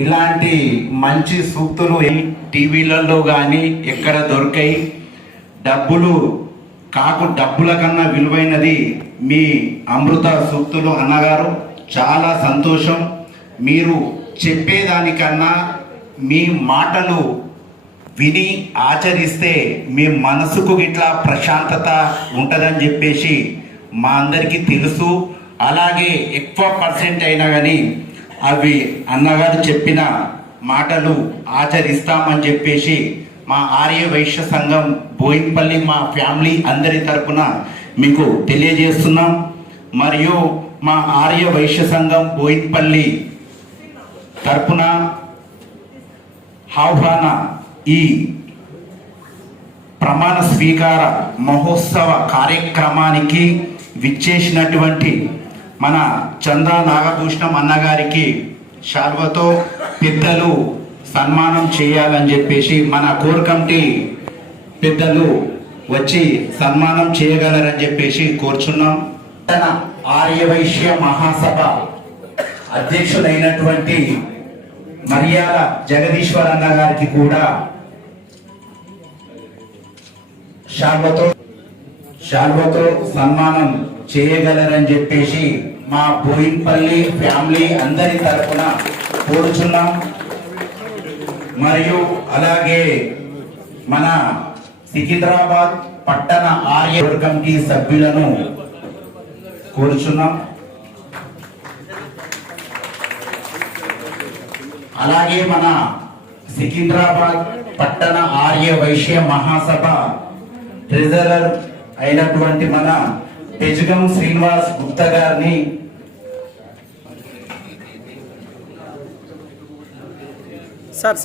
ఇలాంటి మంచి సూక్తులు టీవీలలో కానీ ఎక్కడ దొరికాయి. డబ్బుల కన్నా విలువైనది మీ అమృత సూక్తులు అన్నగారు. చాలా సంతోషం. మీరు చెప్పేదానికన్నా మీ మాటలు విని ఆచరిస్తే మీ మనసుకు ఇట్లా ప్రశాంతత ఉంటుందని చెప్పేసి మా అందరికీ తెలుసు. అలాగే ఎక్కువ పర్సెంట్ అయినా కానీ అవి అన్నగారు చెప్పిన మాటలు ఆచరిస్తామని చెప్పేసి మా ఆర్య వైశ్య సంఘం బోయిన్పల్లి మా ఫ్యామిలీ అందరి తరపున మీకు తెలియజేస్తున్నాం. మరియు మా ఆర్య వైశ్య సంఘం బోయిన్పల్లి తరపున ఆహ్వాన ఈ ప్రమాణ స్వీకార మహోత్సవ కార్యక్రమానికి విచ్చేసినటువంటి మన చందా నాగభూషణం అన్నగారికి శాల్వతో పెద్దలు సన్మానం చేయాలని చెప్పేసి మన కోర్ కమిటీ పెద్దలు వచ్చి సన్మానం చేయగలరని చెప్పేసి కోరుచున్నాం. తన ఆర్యవైశ్య మహాసభ అధ్యక్షులైనటువంటి మరియాల జగదీశ్వర్ అన్న గారికి కూడా శాల్వతో సన్మానం చేయగలరని చెప్పేసి మా బోయిన్పల్లి ఫ్యామిలీ అందరి తరఫున కోరుచున్నాం. మరియు అలాగే మన సికింద్రాబాద్ పట్టణ ఆర్య కమిటీ సభ్యులను కోరుచున్నాం. అలాగే మన సికింద్రాబాద్ పట్టణ ఆర్య వైశ్య మహాసభ ట్రెజరర్ అయినటువంటి మన పెజగం శ్రీనివాస్ గుప్తా గారిని సార్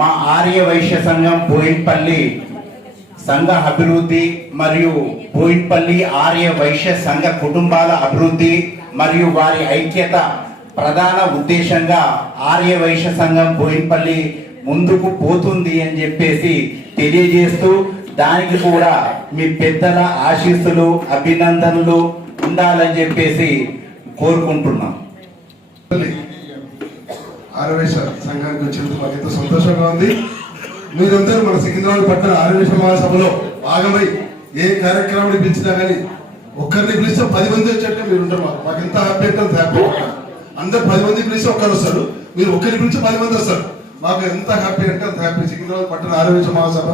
మా ఆర్య వైశ్య సంఘం బోయిన్పల్లి సంఘ అభివృద్ధి మరియు బోయిన్పల్లి ఆర్య వైశ్య సంఘ కుటుంబాల అభివృద్ధి మరియు వారి ఐక్యత ప్రధాన ఉద్దేశంగా ఆర్య వైశ్య సంఘం బోయిన్పల్లి ముందుకు పోతుంది అని చెప్పేసి తెలియజేస్తూ దానికి కూడా మీ పెద్దల ఆశీస్సులు అభినందనలు ఉండాలని చెప్పేసి కోరుకుంటున్నాం. ఆర్యవైశ్య సంఘానికి వచ్చినందుకు మాకు ఎంతో సంతోషంగా ఉంది. మీరందరూ మన సికింద్రాబాద్ పట్టణ ఆర్యవైశ్య మహాసభలో భాగమై ఏ కార్యక్రమాన్ని పిలిచినా కానీ ఒక్కరిని పిలిస్తే 10 మంది వచ్చేట్టు మీరు ఉంటారు. మాకు ఎంత హ్యాపీ అంటే అంత హ్యాపీ. అందరు 10 మంది పిలిస్తే ఒక్కరు వస్తారు, మీరు ఒక్కరిని పిలిచి 10 మంది వస్తారు. మాకు ఎంత హ్యాపీ అంటే అంత హ్యాపీ. సికింద్రాబాద్ పట్టణ ఆర్యవైశ్య మహాసభ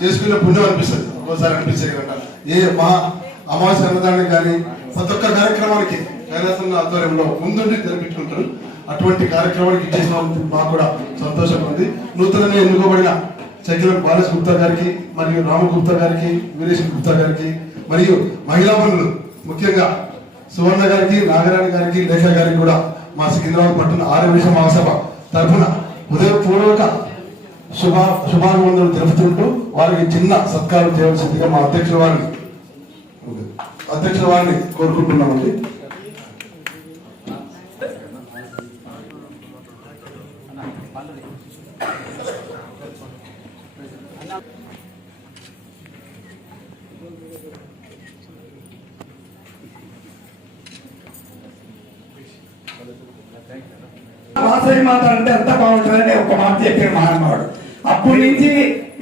చేసుకునే పుణ్యం అనిపిస్తుంది. ఒక్కోసారి అనిపించే కదా ఏ మహా అమావాస్య అన్నదానికి కానీ ప్రతి ఒక్క కార్యక్రమానికి కైలాసంలో ఆధ్వర్యంలో ముందుండి జరిపించుకుంటారు. అటువంటి కార్యక్రమానికి ఇచ్చేసిన మాకు కూడా సంతోషంగా ఉంది. నూతనంగా ఎన్నుకోబడిన చక్రం బాలస్ గుప్తా గారికి మరియు రామగుప్తా గారికి వీరేష్ గుప్తా గారికి మరియు మహిళా మనులు ముఖ్యంగా సువర్ణ గారికి నాగరాణి గారికి లేఖ గారికి కూడా మా సికింద్రాబాద్ పట్టణ ఆర్యవైశ్య మహాసభ తరఫున హృదయపూర్వక శుభాభివందనలు తెలుపుతుంటూ వారికి చిన్న సత్కారం చేయవలసిందిగా మా అధ్యక్షుల వారిని కోరుకుంటున్నామండి. వాసవి మాత అంటే ఎంత బాగుంటుందని ఒక మాట చెప్పారు మహానుభావుడు. అప్పటి నుంచి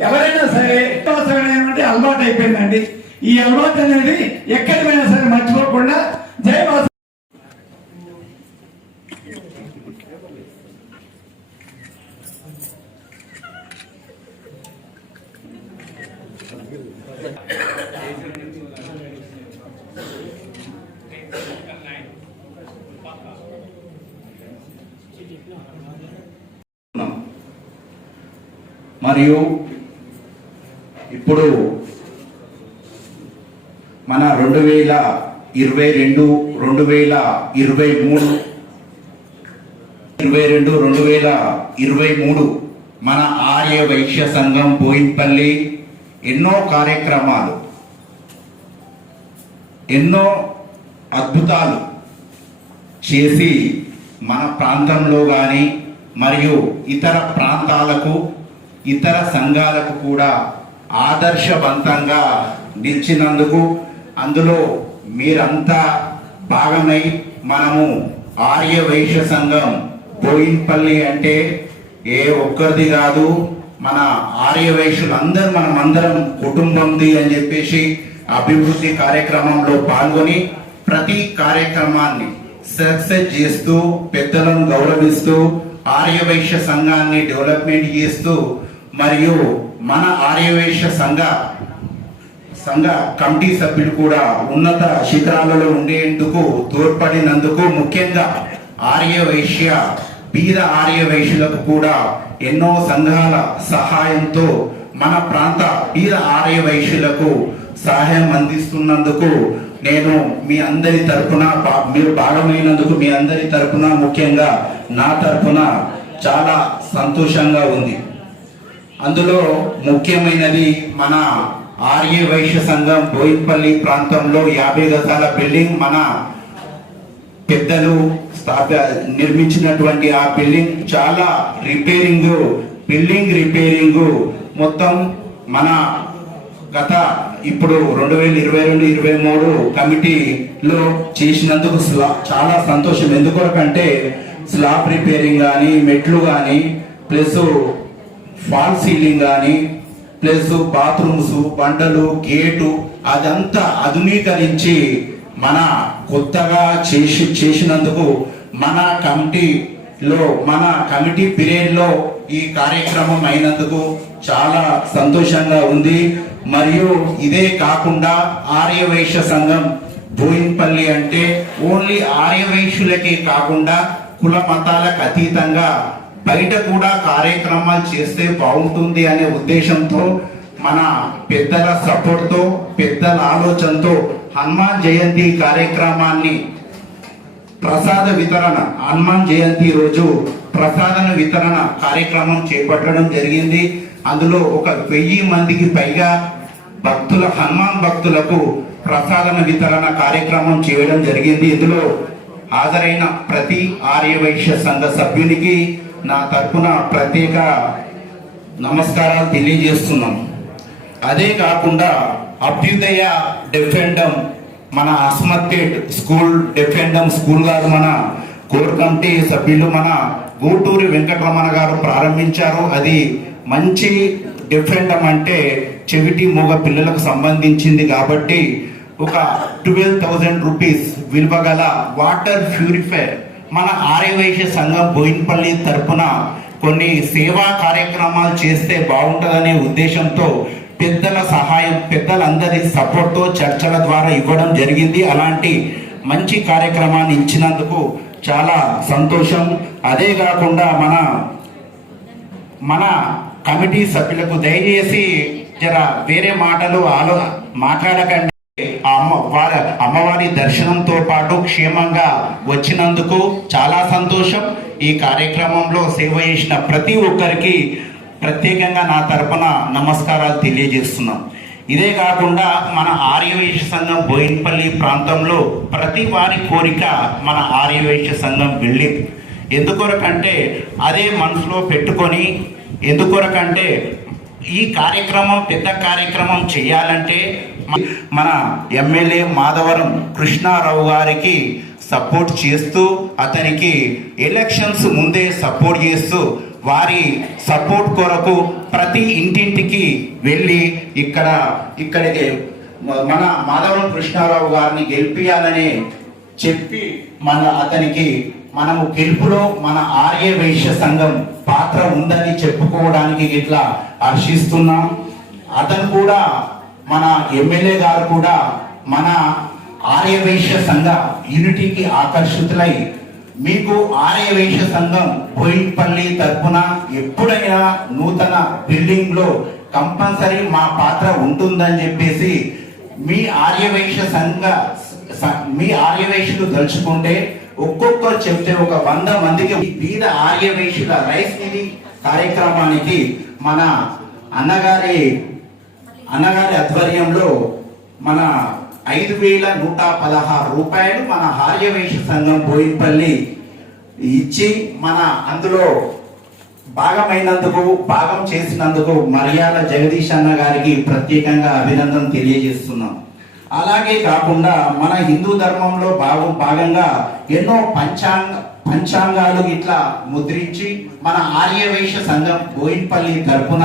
ఎవరైనా సరే అంటే అలవాటు అయిపోయిందండి. ఈ అలవాటు అనేది ఎక్కడికైనా సరే మర్చిపోకుండా జై వాసవి. మరియు ఇప్పుడు మన 2022 2023 మన ఆర్య వైశ్య సంఘం బోయిన్పల్లి ఎన్నో కార్యక్రమాలు, ఎన్నో అద్భుతాలు చేసి మన ప్రాంతంలో కానీ మరియు ఇతర ప్రాంతాలకు, ఇతర సంఘాలకు కూడా ఆదర్శవంతంగా నిలిచినందుకు, అందులో మీరంతా భాగమై మనము ఆర్య వైశ్య సంఘం బోయిన్పల్లి అంటే ఏ ఒక్కరిది కాదు, మన ఆర్య వైశ్యులందరూ మనమందరం కుటుంబంది అని చెప్పేసి అభివృద్ధి కార్యక్రమంలో పాల్గొని ప్రతి కార్యక్రమాన్ని సక్సెస్ చేస్తూ, పెద్దలను గౌరవిస్తూ, ఆర్య వైశ్య సంఘాన్ని డెవలప్మెంట్ చేస్తూ, మరియు మన ఆర్య వైశ్య సంఘ కమిటీ సభ్యులు కూడా ఉన్నత శిఖరాలలో ఉండేందుకు తోడ్పడినందుకు, ముఖ్యంగా ఆర్య వైశ్య బీద ఆర్య వైశ్యులకు కూడా ఎన్నో సంఘాల సహాయంతో మన ప్రాంత బీద ఆర్య వైశ్యులకు సహాయం అందిస్తున్నందుకు నేను మీ అందరి తరపున, మీరు భాగమైనందుకు మీ అందరి తరపున, ముఖ్యంగా నా తరపున చాలా సంతోషంగా ఉంది. అందులో ముఖ్యమైనది మన ఆర్య వైశ్య సంఘం బోయిన్పల్లి ప్రాంతంలో 50 గజాల బిల్డింగ్ మన పెద్దలు నిర్మించినటువంటి ఆ బిల్డింగ్ చాలా రిపేరింగ్ మొత్తం మన గత ఇప్పుడు 2022-23 కమిటీలో చేసినందుకు చాలా సంతోషం. ఎందుకంటే స్లాబ్ రిపేరింగ్ కానీ, మెట్లు కానీ, ప్లస్ ఫాల్ సీలింగ్ కానీ, ప్లస్ బాత్రూమ్స్, బండలు, గేటు అదంతా ఆధునీకరించి మన కొత్తగా చేసినందుకు మన కమిటీ పీరియడ్లో ఈ కార్యక్రమం అయినందుకు చాలా సంతోషంగా ఉంది. మరియు ఇదే కాకుండా ఆర్య వైశ్య సంఘం బోయిన్పల్లి అంటే ఓన్లీ ఆర్య వైశ్యులకే కాకుండా కుల మతాలకు అతీతంగా బయట కూడా కార్యక్రమాలు చేస్తే బాగుంటుంది అనే ఉద్దేశంతో మన పెద్దల సపోర్ట్తో, పెద్దల ఆలోచనతో హనుమాన్ జయంతి కార్యక్రమాన్ని ప్రసాద వితరణ, హనుమాన్ జయంతి రోజు ప్రసాదన వితరణ కార్యక్రమం చేపట్టడం జరిగింది. అందులో 1000 మందికి పైగా హనుమాన్ భక్తులకు ప్రసాదన వితరణ కార్యక్రమం చేయడం జరిగింది. ఇందులో హాజరైన ప్రతి ఆర్య వైశ్య సంఘ సభ్యునికి నా తరపున ప్రత్యేక నమస్కారాలు తెలియజేస్తున్నాం. అదే కాకుండా అభ్యుదయ డెఫెండం మన అస్మత్పేట్ డెఫెండం స్కూల్ గారు మన కోర్ కమిటీ సభ్యులు మన గూటూరి వెంకటరమణ గారు ప్రారంభించారు. అది మంచి డెఫెండం అంటే చెవిటి మూగ పిల్లలకు సంబంధించింది కాబట్టి 12,000 రూపీస్ విలువ గల వాటర్ ప్యూరిఫైర్ మన ఆర్య వైశ్య సంఘం బోయిన్పల్లి తరపున కొన్ని సేవా కార్యక్రమాలు చేస్తే బాగుంటుందనే ఉద్దేశంతో పెద్దల సహాయం, పెద్దలందరి సపోర్ట్తో చర్చల ద్వారా ఇవ్వడం జరిగింది. అలాంటి మంచి కార్యక్రమాన్ని ఇచ్చినందుకు చాలా సంతోషం. అదే కాకుండా మన కమిటీ సభ్యులకు దయచేసి జర వేరే మాటలు మాట్లాడకండి. అమ్మవారి దర్శనంతో పాటు క్షేమంగా వచ్చినందుకు చాలా సంతోషం. ఈ కార్యక్రమంలో సేవ చేసిన ప్రతి ఒక్కరికి ప్రత్యేకంగా నా తరపున నమస్కారాలు తెలియజేస్తున్నాం. ఇదే కాకుండా మన ఆర్య వైశ్య సంఘం బోయిన్పల్లి ప్రాంతంలో ప్రతి వారి కోరిక మన ఆర్య వైశ్య సంఘం బిల్డింగ్. ఎందుకొరకంటే అదే మనసులో పెట్టుకొని, ఎందుకొరకంటే ఈ కార్యక్రమం పెద్ద కార్యక్రమం చేయాలంటే మన ఎమ్మెల్యే మాధవరం కృష్ణారావు గారికి సపోర్ట్ చేస్తూ, అతనికి ఎలక్షన్స్ ముందే సపోర్ట్ చేస్తూ, వారి సపోర్ట్ కొరకు ప్రతి ఇంటింటికి వెళ్ళి ఇక్కడికి మన మాధవరం కృష్ణారావు గారిని గెలిపియాలని చెప్పి అతనికి మనము గెలుపులో మన ఆర్య వైశ్య సంఘం పాత్ర ఉందని చెప్పుకోవడానికి ఇట్లా హర్షిస్తున్నాం. అతను కూడా మన ఎమ్మెల్యే గారు కూడా మన ఆర్య వైశ్య సంఘ యూనిటీకి ఆకర్షితులై మీకు ఆర్యవైశ్య సంఘం బోయిన్పల్లి తరపున ఎప్పుడైనా నూతన బిల్డింగ్ లో కంపల్సరీ మా పాత్ర ఉంటుందని చెప్పేసి మీ ఆర్యవైశ్యులు తలుచుకుంటే ఒక్కొక్కరు చెప్తే ఒక 100 మందికి బీద ఆర్యవైశ్యుల రైస్ నిధి కార్యక్రమానికి మన అన్నగారి ఆధ్వర్యంలో మన 5,116 రూపాయలు మన ఆర్యవైశ్య సంఘం బోయిన్పల్లి ఇచ్చి మన అందులో భాగం చేసినందుకు మర్యాద జగదీష్ అన్న గారికి ప్రత్యేకంగా అభినందన తెలియజేస్తున్నాం. అలాగే కాకుండా మన హిందూ ధర్మంలో భాగంగా ఎన్నో పంచాంగాలు ఇట్లా ముద్రించి మన ఆర్యవైశ్య సంఘం బోయిన్పల్లి తరపున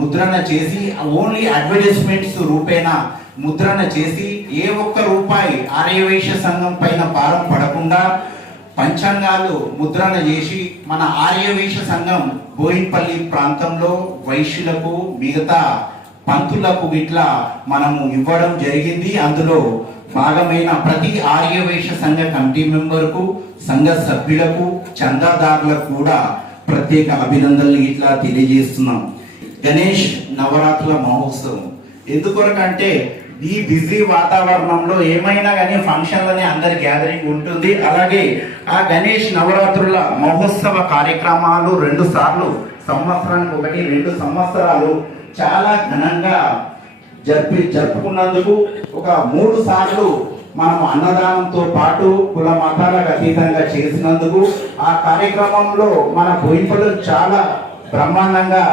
ముద్రణ చేసి ఓన్లీ అడ్వర్టైజ్మెంట్స్ రూపేణ ముద్రణ చేసి ఏ ఒక్క రూపాయి ఆర్యవైశ్య సంఘం పైన భారం పడకుండా పంచాంగాలు ముద్రణ చేసి మన ఆర్యవైశ్య సంఘం బోయిన్పల్లి ప్రాంతంలో వైశ్యులకు మిగతా పంతులకు ఇట్లా మనము ఇవ్వడం జరిగింది. అందులో భాగమైన ప్రతి ఆర్యవైశ్య సంఘ కమిటీ మెంబర్కు, సంఘ సభ్యులకు, చందాదారులకు కూడా ప్రత్యేక అభినందనలు ఇట్లా తెలియజేస్తున్నాం. గణేష్ నవరాత్రుల మహోత్సవం ఎందుకొరకంటే ఈ బిజీ వాతావరణంలో ఏమైనా కానీ ఫంక్షన్లని అందరి గ్యాదరింగ్ ఉంటుంది. అలాగే ఆ గణేష్ నవరాత్రుల మహోత్సవ కార్యక్రమాలు 2 సార్లు, సంవత్సరానికి 1-2 సంవత్సరాలు చాలా ఘనంగా జరుపుకున్నందుకు ఒక 3 సార్లు మనం అన్నదానంతో పాటు కుల మతాలకు అతీతంగా చేసినందుకు ఆ కార్యక్రమంలో మన బోయిన్పల్లి చాలా బ్రహ్మాండంగా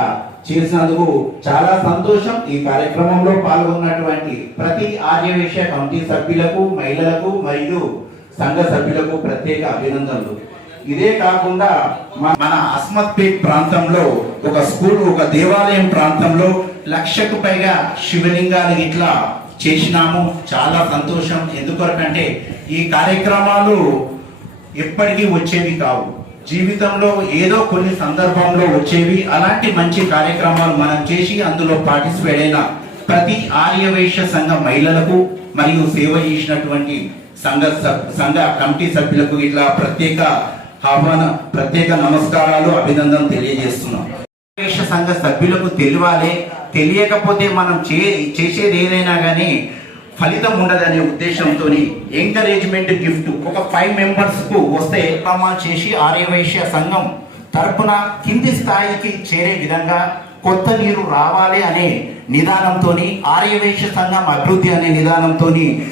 చేసినందుకు చాలా సంతోషం. ఈ కార్యక్రమంలో పాల్గొన్నటువంటి ప్రతి ఆర్యవైశ్య కమిటీ సభ్యులకు, మహిళలకు మరియు సంఘ సభ్యులకు ప్రత్యేక అభినందనలు. ఇదే కాకుండా మన అస్మత్పేట్ ప్రాంతంలో ఒక స్కూల్, ఒక దేవాలయం ప్రాంతంలో 1,00,000కు పైగా శివలింగాలు ఇట్లా చేసినాము. చాలా సంతోషం. ఎందుకొరకంటే ఈ కార్యక్రమాలు ఎప్పటికీ వచ్చేవి కావు, జీవితంలో ఏదో కొన్ని సందర్భంలో వచ్చేవి. అలాంటి మంచి కార్యక్రమాలు మనం చేసి అందులో పార్టిసిపేట్ అయిన ప్రతి ఆర్యవైశ్య సంఘ మహిళలకు మరియు సేవ చేసినటువంటి సంఘ కమిటీ సభ్యులకు ఇట్లా ప్రత్యేక నమస్కారాలు, అభినందన తెలియజేస్తున్నాం. ఆర్యవైశ్య సంఘ సభ్యులకు తెలియాలి, తెలియకపోతే మనం చేసేది ఏదైనా కానీ ఫలితం ఉండదనే ఉద్దేశంతో ఎంకరేజ్మెంట్ గిఫ్ట్ ఒక 5 మెంబర్స్ కు వస్తే ప్రమాణం చేసి ఆర్యవైశ్య సంఘం తరపున కింది స్థాయికి చేరే విధంగా కొత్త నీరు రావాలి అనే నిదానంతో, ఆర్యవైశ్య సంఘం అభివృద్ధి అనే నిదానంతో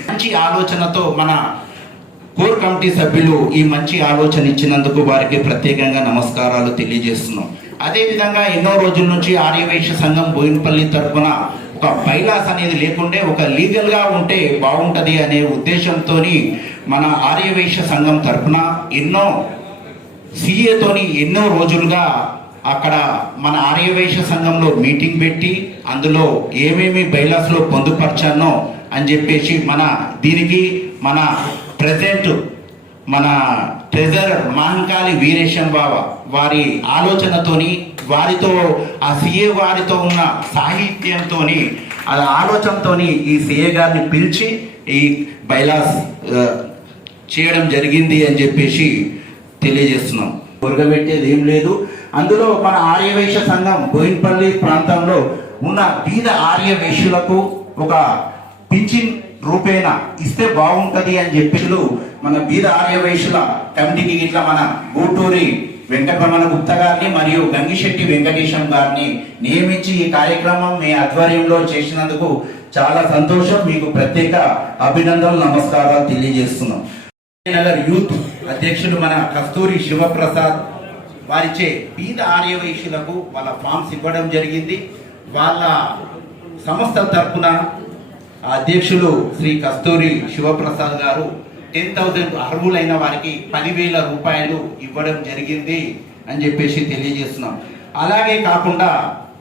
మంచి ఆలోచనతో మన కోర్ కమిటీ సభ్యులు ఈ మంచి ఆలోచన ఇచ్చినందుకు వారికి ప్రత్యేకంగా నమస్కారాలు తెలియజేస్తున్నాం. అదేవిధంగా ఎన్నో రోజుల నుంచి ఆర్యవైశ్య సంఘం బోయిన్పల్లి తరపున ఒక బైలాస్ అనేది లేకుంటే ఒక లీగల్ గా ఉంటే బాగుంటది అనే ఉద్దేశంతో మన ఆర్యవైశ్య సంఘం తరపున సిఏతోని ఎన్నో రోజులుగా అక్కడ మన ఆర్యవైశ్య సంఘంలో మీటింగ్ పెట్టి అందులో ఏమేమి బైలాస్ లో పొందుపరచానో అని చెప్పేసి దీనికి మన ప్రెసిడెంట్ మన ట్రెజరర్ మహంకాళి వీరేశం బాబా వారి ఆలోచనతోని, వారితో ఆ సిఏ వారితో ఉన్న సాహిత్యంతో, ఆలోచనతో ఈ సిఏ గారిని పిలిచి ఈ బైలాస్ చేయడం జరిగింది అని చెప్పేసి తెలియజేస్తున్నాం. ఉరగబెట్టేది ఏం లేదు. అందులో మన ఆర్యవైశ్య సంఘం బోయిన్పల్లి ప్రాంతంలో ఉన్న బీద ఆర్యవైశ్యులకు ఒక పింఛన్ రూపేణ ఇస్తే బాగుంటది అని చెప్పి మన బీద ఆర్యవైశ్యుల కమిటీకి ఇట్లా మన గూటూరి వెంకటరమణ గుప్తా గారిని మరియు గంగిశెట్టి వెంకటేశం గారిని నియమించి ఈ కార్యక్రమం మీ ఆధ్వర్యంలో చేసినందుకు చాలా సంతోషం. మీకు ప్రత్యేక అభినందనలు, నమస్కారాలు తెలియజేస్తున్నాం. నగర్ యూత్ అధ్యక్షులు మన కస్తూరి శివప్రసాద్ వారిచే బీద ఆర్యవైశ్యులకు వాళ్ళ ఫామ్స్ ఇవ్వడం జరిగింది. వాళ్ళ సంస్థ తరఫున అధ్యక్షులు శ్రీ కస్తూరి శివప్రసాద్ గారు 10,000 అర్హులైన వారికి 10,000 రూపాయలు ఇవ్వడం జరిగింది అని చెప్పేసి తెలియజేస్తున్నాం. అలాగే కాకుండా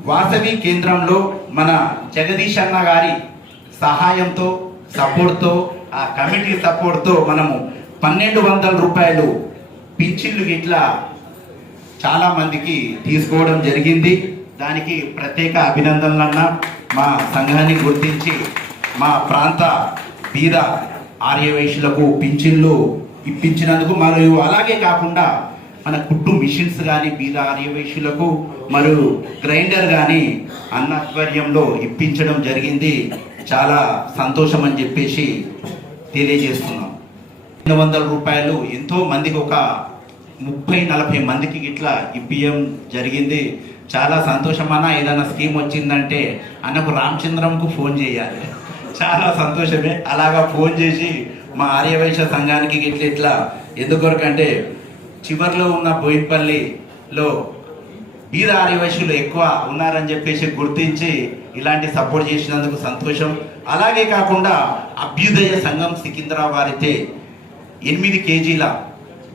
వాసవి కేంద్రంలో మన జగదీష్ అన్న గారి సహాయంతో, సపోర్ట్తో, ఆ కమిటీ సపోర్ట్తో మనము 1,200 రూపాయలు పింఛన్లు ఇట్లా చాలా మందికి తీసుకోవడం జరిగింది. దానికి ప్రత్యేక అభినందనలన్నా. మా సంఘాన్ని గుర్తించి మా ప్రాంత బీద ఆర్యవైశ్యులకు పింఛన్లు ఇప్పించినందుకు, మరియు అలాగే కాకుండా మన కుట్టు మిషన్స్ కానీ బీద ఆర్యవైశ్యులకు మరియు గ్రైండర్ కానీ అన్న ఆధ్వర్యంలో ఇప్పించడం జరిగింది. చాలా సంతోషం అని చెప్పేసి తెలియజేస్తున్నాం. 200 రూపాయలు ఎంతో మందికి, ఒక 30-40 మందికి ఇట్లా ఇప్పియం జరిగింది. చాలా సంతోషం అన్న. ఏదైనా స్కీమ్ వచ్చిందంటే అన్నకు రామచంద్రంకు ఫోన్ చేయాలి. చాలా సంతోషమే. అలాగా ఫోన్ చేసి మా ఆర్యవైశ్య సంఘానికి ఇట్లా ఎందుకొరకంటే చివరిలో ఉన్న బోయిన్పల్లిలో బీద ఆర్యవైశ్యులు ఎక్కువ ఉన్నారని చెప్పేసి గుర్తించి ఇలాంటి సపోర్ట్ చేసినందుకు సంతోషం. అలాగే కాకుండా అభ్యుదయ సంఘం సికింద్రాబాద్ వారైతే 8 కేజీల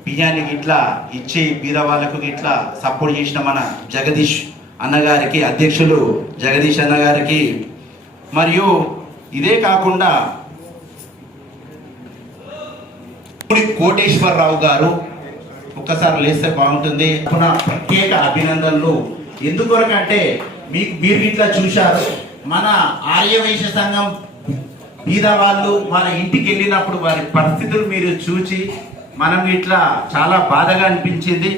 బియ్యానికి ఇట్లా ఇచ్చి బీద వాళ్ళకు ఇట్లా సపోర్ట్ చేసిన మన జగదీష్ అన్నగారికి, అధ్యక్షులు జగదీష్ అన్నగారికి, మరియు ఇదే కాకుండా కోటేశ్వరరావు గారు ఒక్కసారి లేస్తే బాగుంటుంది. ప్రత్యేక అభినందనలు. ఎందుకొరకంటే మీరు ఇట్లా చూశారు, మన ఆర్యవైశ్య సంఘం బీద వాళ్ళు వాళ్ళ ఇంటికి వెళ్ళినప్పుడు వారి పరిస్థితులు మీరు చూసి మనం ఇట్లా చాలా బాధగా అనిపించింది.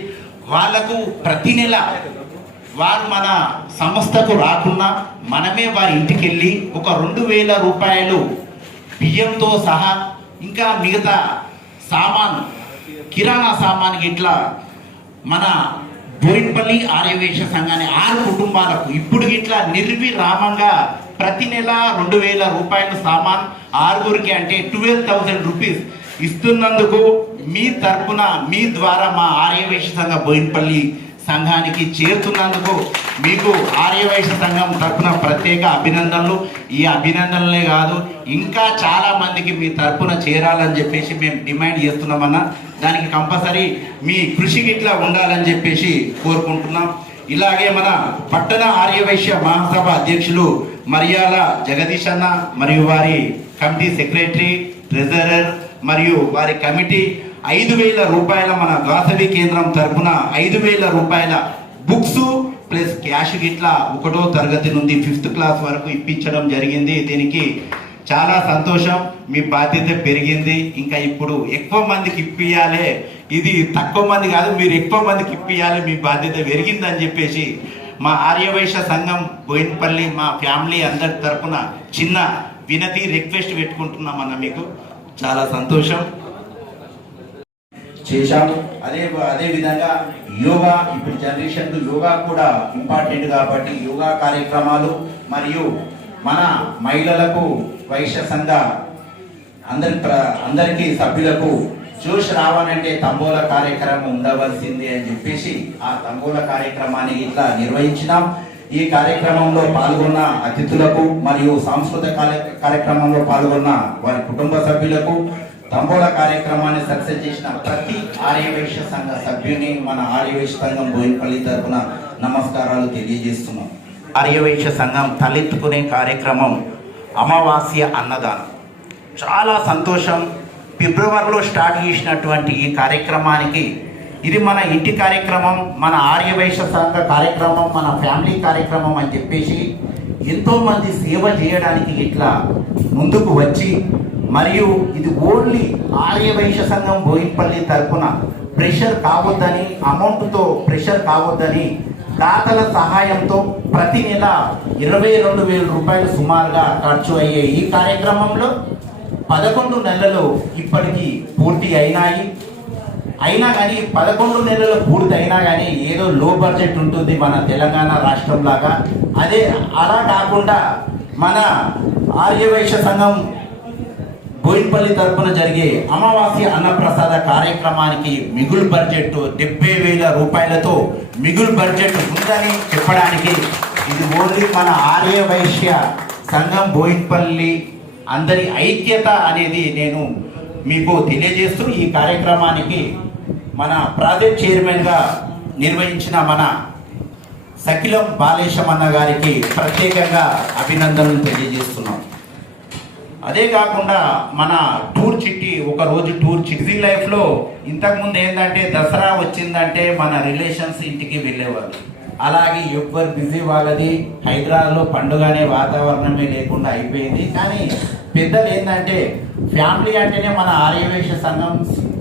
వాళ్లకు ప్రతి నెల వారు మన సంస్థకు రాకున్నా మనమే వారి ఇంటికి వెళ్ళి ఒక 2000 రూపాయలు బియ్యంతో సహా ఇంకా మిగతా సామాన్, కిరాణా సామాన్కి ఇట్లా మన బోయిన్పల్లి ఆర్యవైశ్య సంఘాన్ని 6 కుటుంబాలకు ఇప్పుడు ఇట్లా నిర్విరామంగా ప్రతి నెల 2000 రూపాయలు సామాన్ 6గురికి అంటే 12,000 రూపీస్ ఇస్తున్నందుకు మీ తరపున, మీ ద్వారా మా ఆర్యవైశ్య సంఘ బోయిన్పల్లి సంఘానికి చేరుతున్నందుకు మీకు ఆర్యవైశ్య సంఘం తరపున ప్రత్యేక అభినందనలు. ఈ అభినందనలే కాదు, ఇంకా చాలా మందికి మీ తరపున చేరాలని చెప్పేసి మేము డిమాండ్ చేస్తున్నామన్నా. దానికి కంపల్సరీ మీ కృషికి ఇట్లా ఉండాలని చెప్పేసి కోరుకుంటున్నాం. ఇలాగే మన పట్టణ ఆర్యవైశ్య మహాసభ అధ్యక్షులు మరియాల జగదీష్ అన్న మరియు వారి కమిటీ సెక్రటరీ, ట్రెజరర్ మరియు వారి కమిటీ 5,000 రూపాయల మన గాసవి కేంద్రం తరఫున 5,000 రూపాయల బుక్స్ ప్లస్ క్యాష్ గిట్లా 1వ తరగతి నుండి 5th క్లాస్ వరకు ఇప్పించడం జరిగింది. దీనికి చాలా సంతోషం. మీ బాధ్యత పెరిగింది. ఇంకా ఇప్పుడు ఎక్కువ మందికి ఇప్పియాలి, ఇది తక్కువ మంది కాదు, మీరు ఎక్కువ మందికి ఇప్పియాలి, మీ బాధ్యత పెరిగిందని చెప్పేసి మా ఆర్యవైశ్య సంఘం బోయిన్పల్లి మా ఫ్యామిలీ అందరి తరఫున చిన్న వినతి రిక్వెస్ట్ పెట్టుకుంటున్నామన్న. మీకు చాలా సంతోషం చేశాము. అదే విధంగా యోగా, ఇప్పుడు జనరేషన్ యోగా కూడా ఇంపార్టెంట్ కాబట్టి యోగా కార్యక్రమాలు మరియు మన మహిళలకు వైశ్య సంఘ అందరికీ సభ్యులకు జోష్ రావాలంటే తంబోల కార్యక్రమం ఉండవలసింది అని చెప్పేసి ఆ తంబోల కార్యక్రమాన్ని ఇట్లా నిర్వహించినాం. ఈ కార్యక్రమంలో పాల్గొన్న అతిథులకు మరియు సాంస్కృతిక కార్యక్రమంలో పాల్గొన్న వారి కుటుంబ సభ్యులకు, తంబోల కార్యక్రమాన్ని సక్సెస్ చేసిన ప్రతి ఆర్యవైశ్య సంఘ సభ్యుని మన ఆర్యవైశ్య సంఘం బోయిన్పల్లి తరఫున నమస్కారాలు తెలియజేస్తున్నాం. ఆర్యవైశ్య సంఘం తలెత్తుకునే కార్యక్రమం అమావాస్య అన్నదానం. చాలా సంతోషం. ఫిబ్రవరిలో స్టార్ట్ చేసినటువంటి ఈ కార్యక్రమానికి ఇది మన ఇంటి కార్యక్రమం, మన ఆర్యవైశ్య సంఘ కార్యక్రమం, మన ఫ్యామిలీ కార్యక్రమం అని చెప్పేసి ఎంతోమంది సేవ చేయడానికి ఇట్లా ముందుకు వచ్చి, మరియు ఇది ఓన్లీ ఆర్యవైశ్య సంఘం బోయిన్పల్లి తరఫున ప్రెషర్ కావద్దని, అమౌంట్తో ప్రెషర్ కావద్దని దాతల సహాయంతో ప్రతి నెల 22,000 రూపాయలు సుమారుగా ఖర్చు అయ్యే ఈ కార్యక్రమంలో 11 నెలలు ఇప్పటికీ పూర్తి అయినాయి. అయినా కానీ 11 నెలలు పూర్తి అయినా కానీ ఏదో లో బడ్జెట్ ఉంటుంది మన తెలంగాణ రాష్ట్రం లాగా. అలా కాకుండా మన ఆర్యవైశ్య సంఘం బోయిన్పల్లి తరఫున జరిగే అమావాస్య అన్నప్రసాద కార్యక్రమానికి మిగులు బడ్జెట్ 70,000 రూపాయలతో మిగులు బడ్జెట్ ఉందని చెప్పడానికి ఇది ఓన్లీ మన ఆర్యవైశ్య సంఘం బోయిన్పల్లి అందరి ఐక్యత అనేది నేను మీకు తెలియజేస్తూ ఈ కార్యక్రమానికి మన ప్రాజెక్ట్ చైర్మన్గా నిర్వహించిన మన సకిలం బాలేశం అన్న గారికి ప్రత్యేకంగా అభినందనలు తెలియజేస్తున్నాం. అదే కాకుండా మన టూర్ చిట్టి, ఒకరోజు టూర్ చిట్టి లైఫ్లో ఇంతకుముందు ఏంటంటే దసరా వచ్చిందంటే మన రిలేషన్స్ ఇంటికి వెళ్ళేవారు. అలాగే ఎవ్వరు బిజీ వాళ్ళది, హైదరాబాద్లో పండుగ అనే వాతావరణమే లేకుండా అయిపోయింది. కానీ పెద్దలు ఏంటంటే ఫ్యామిలీ అంటేనే మన ఆర్యవైశ్య సంఘం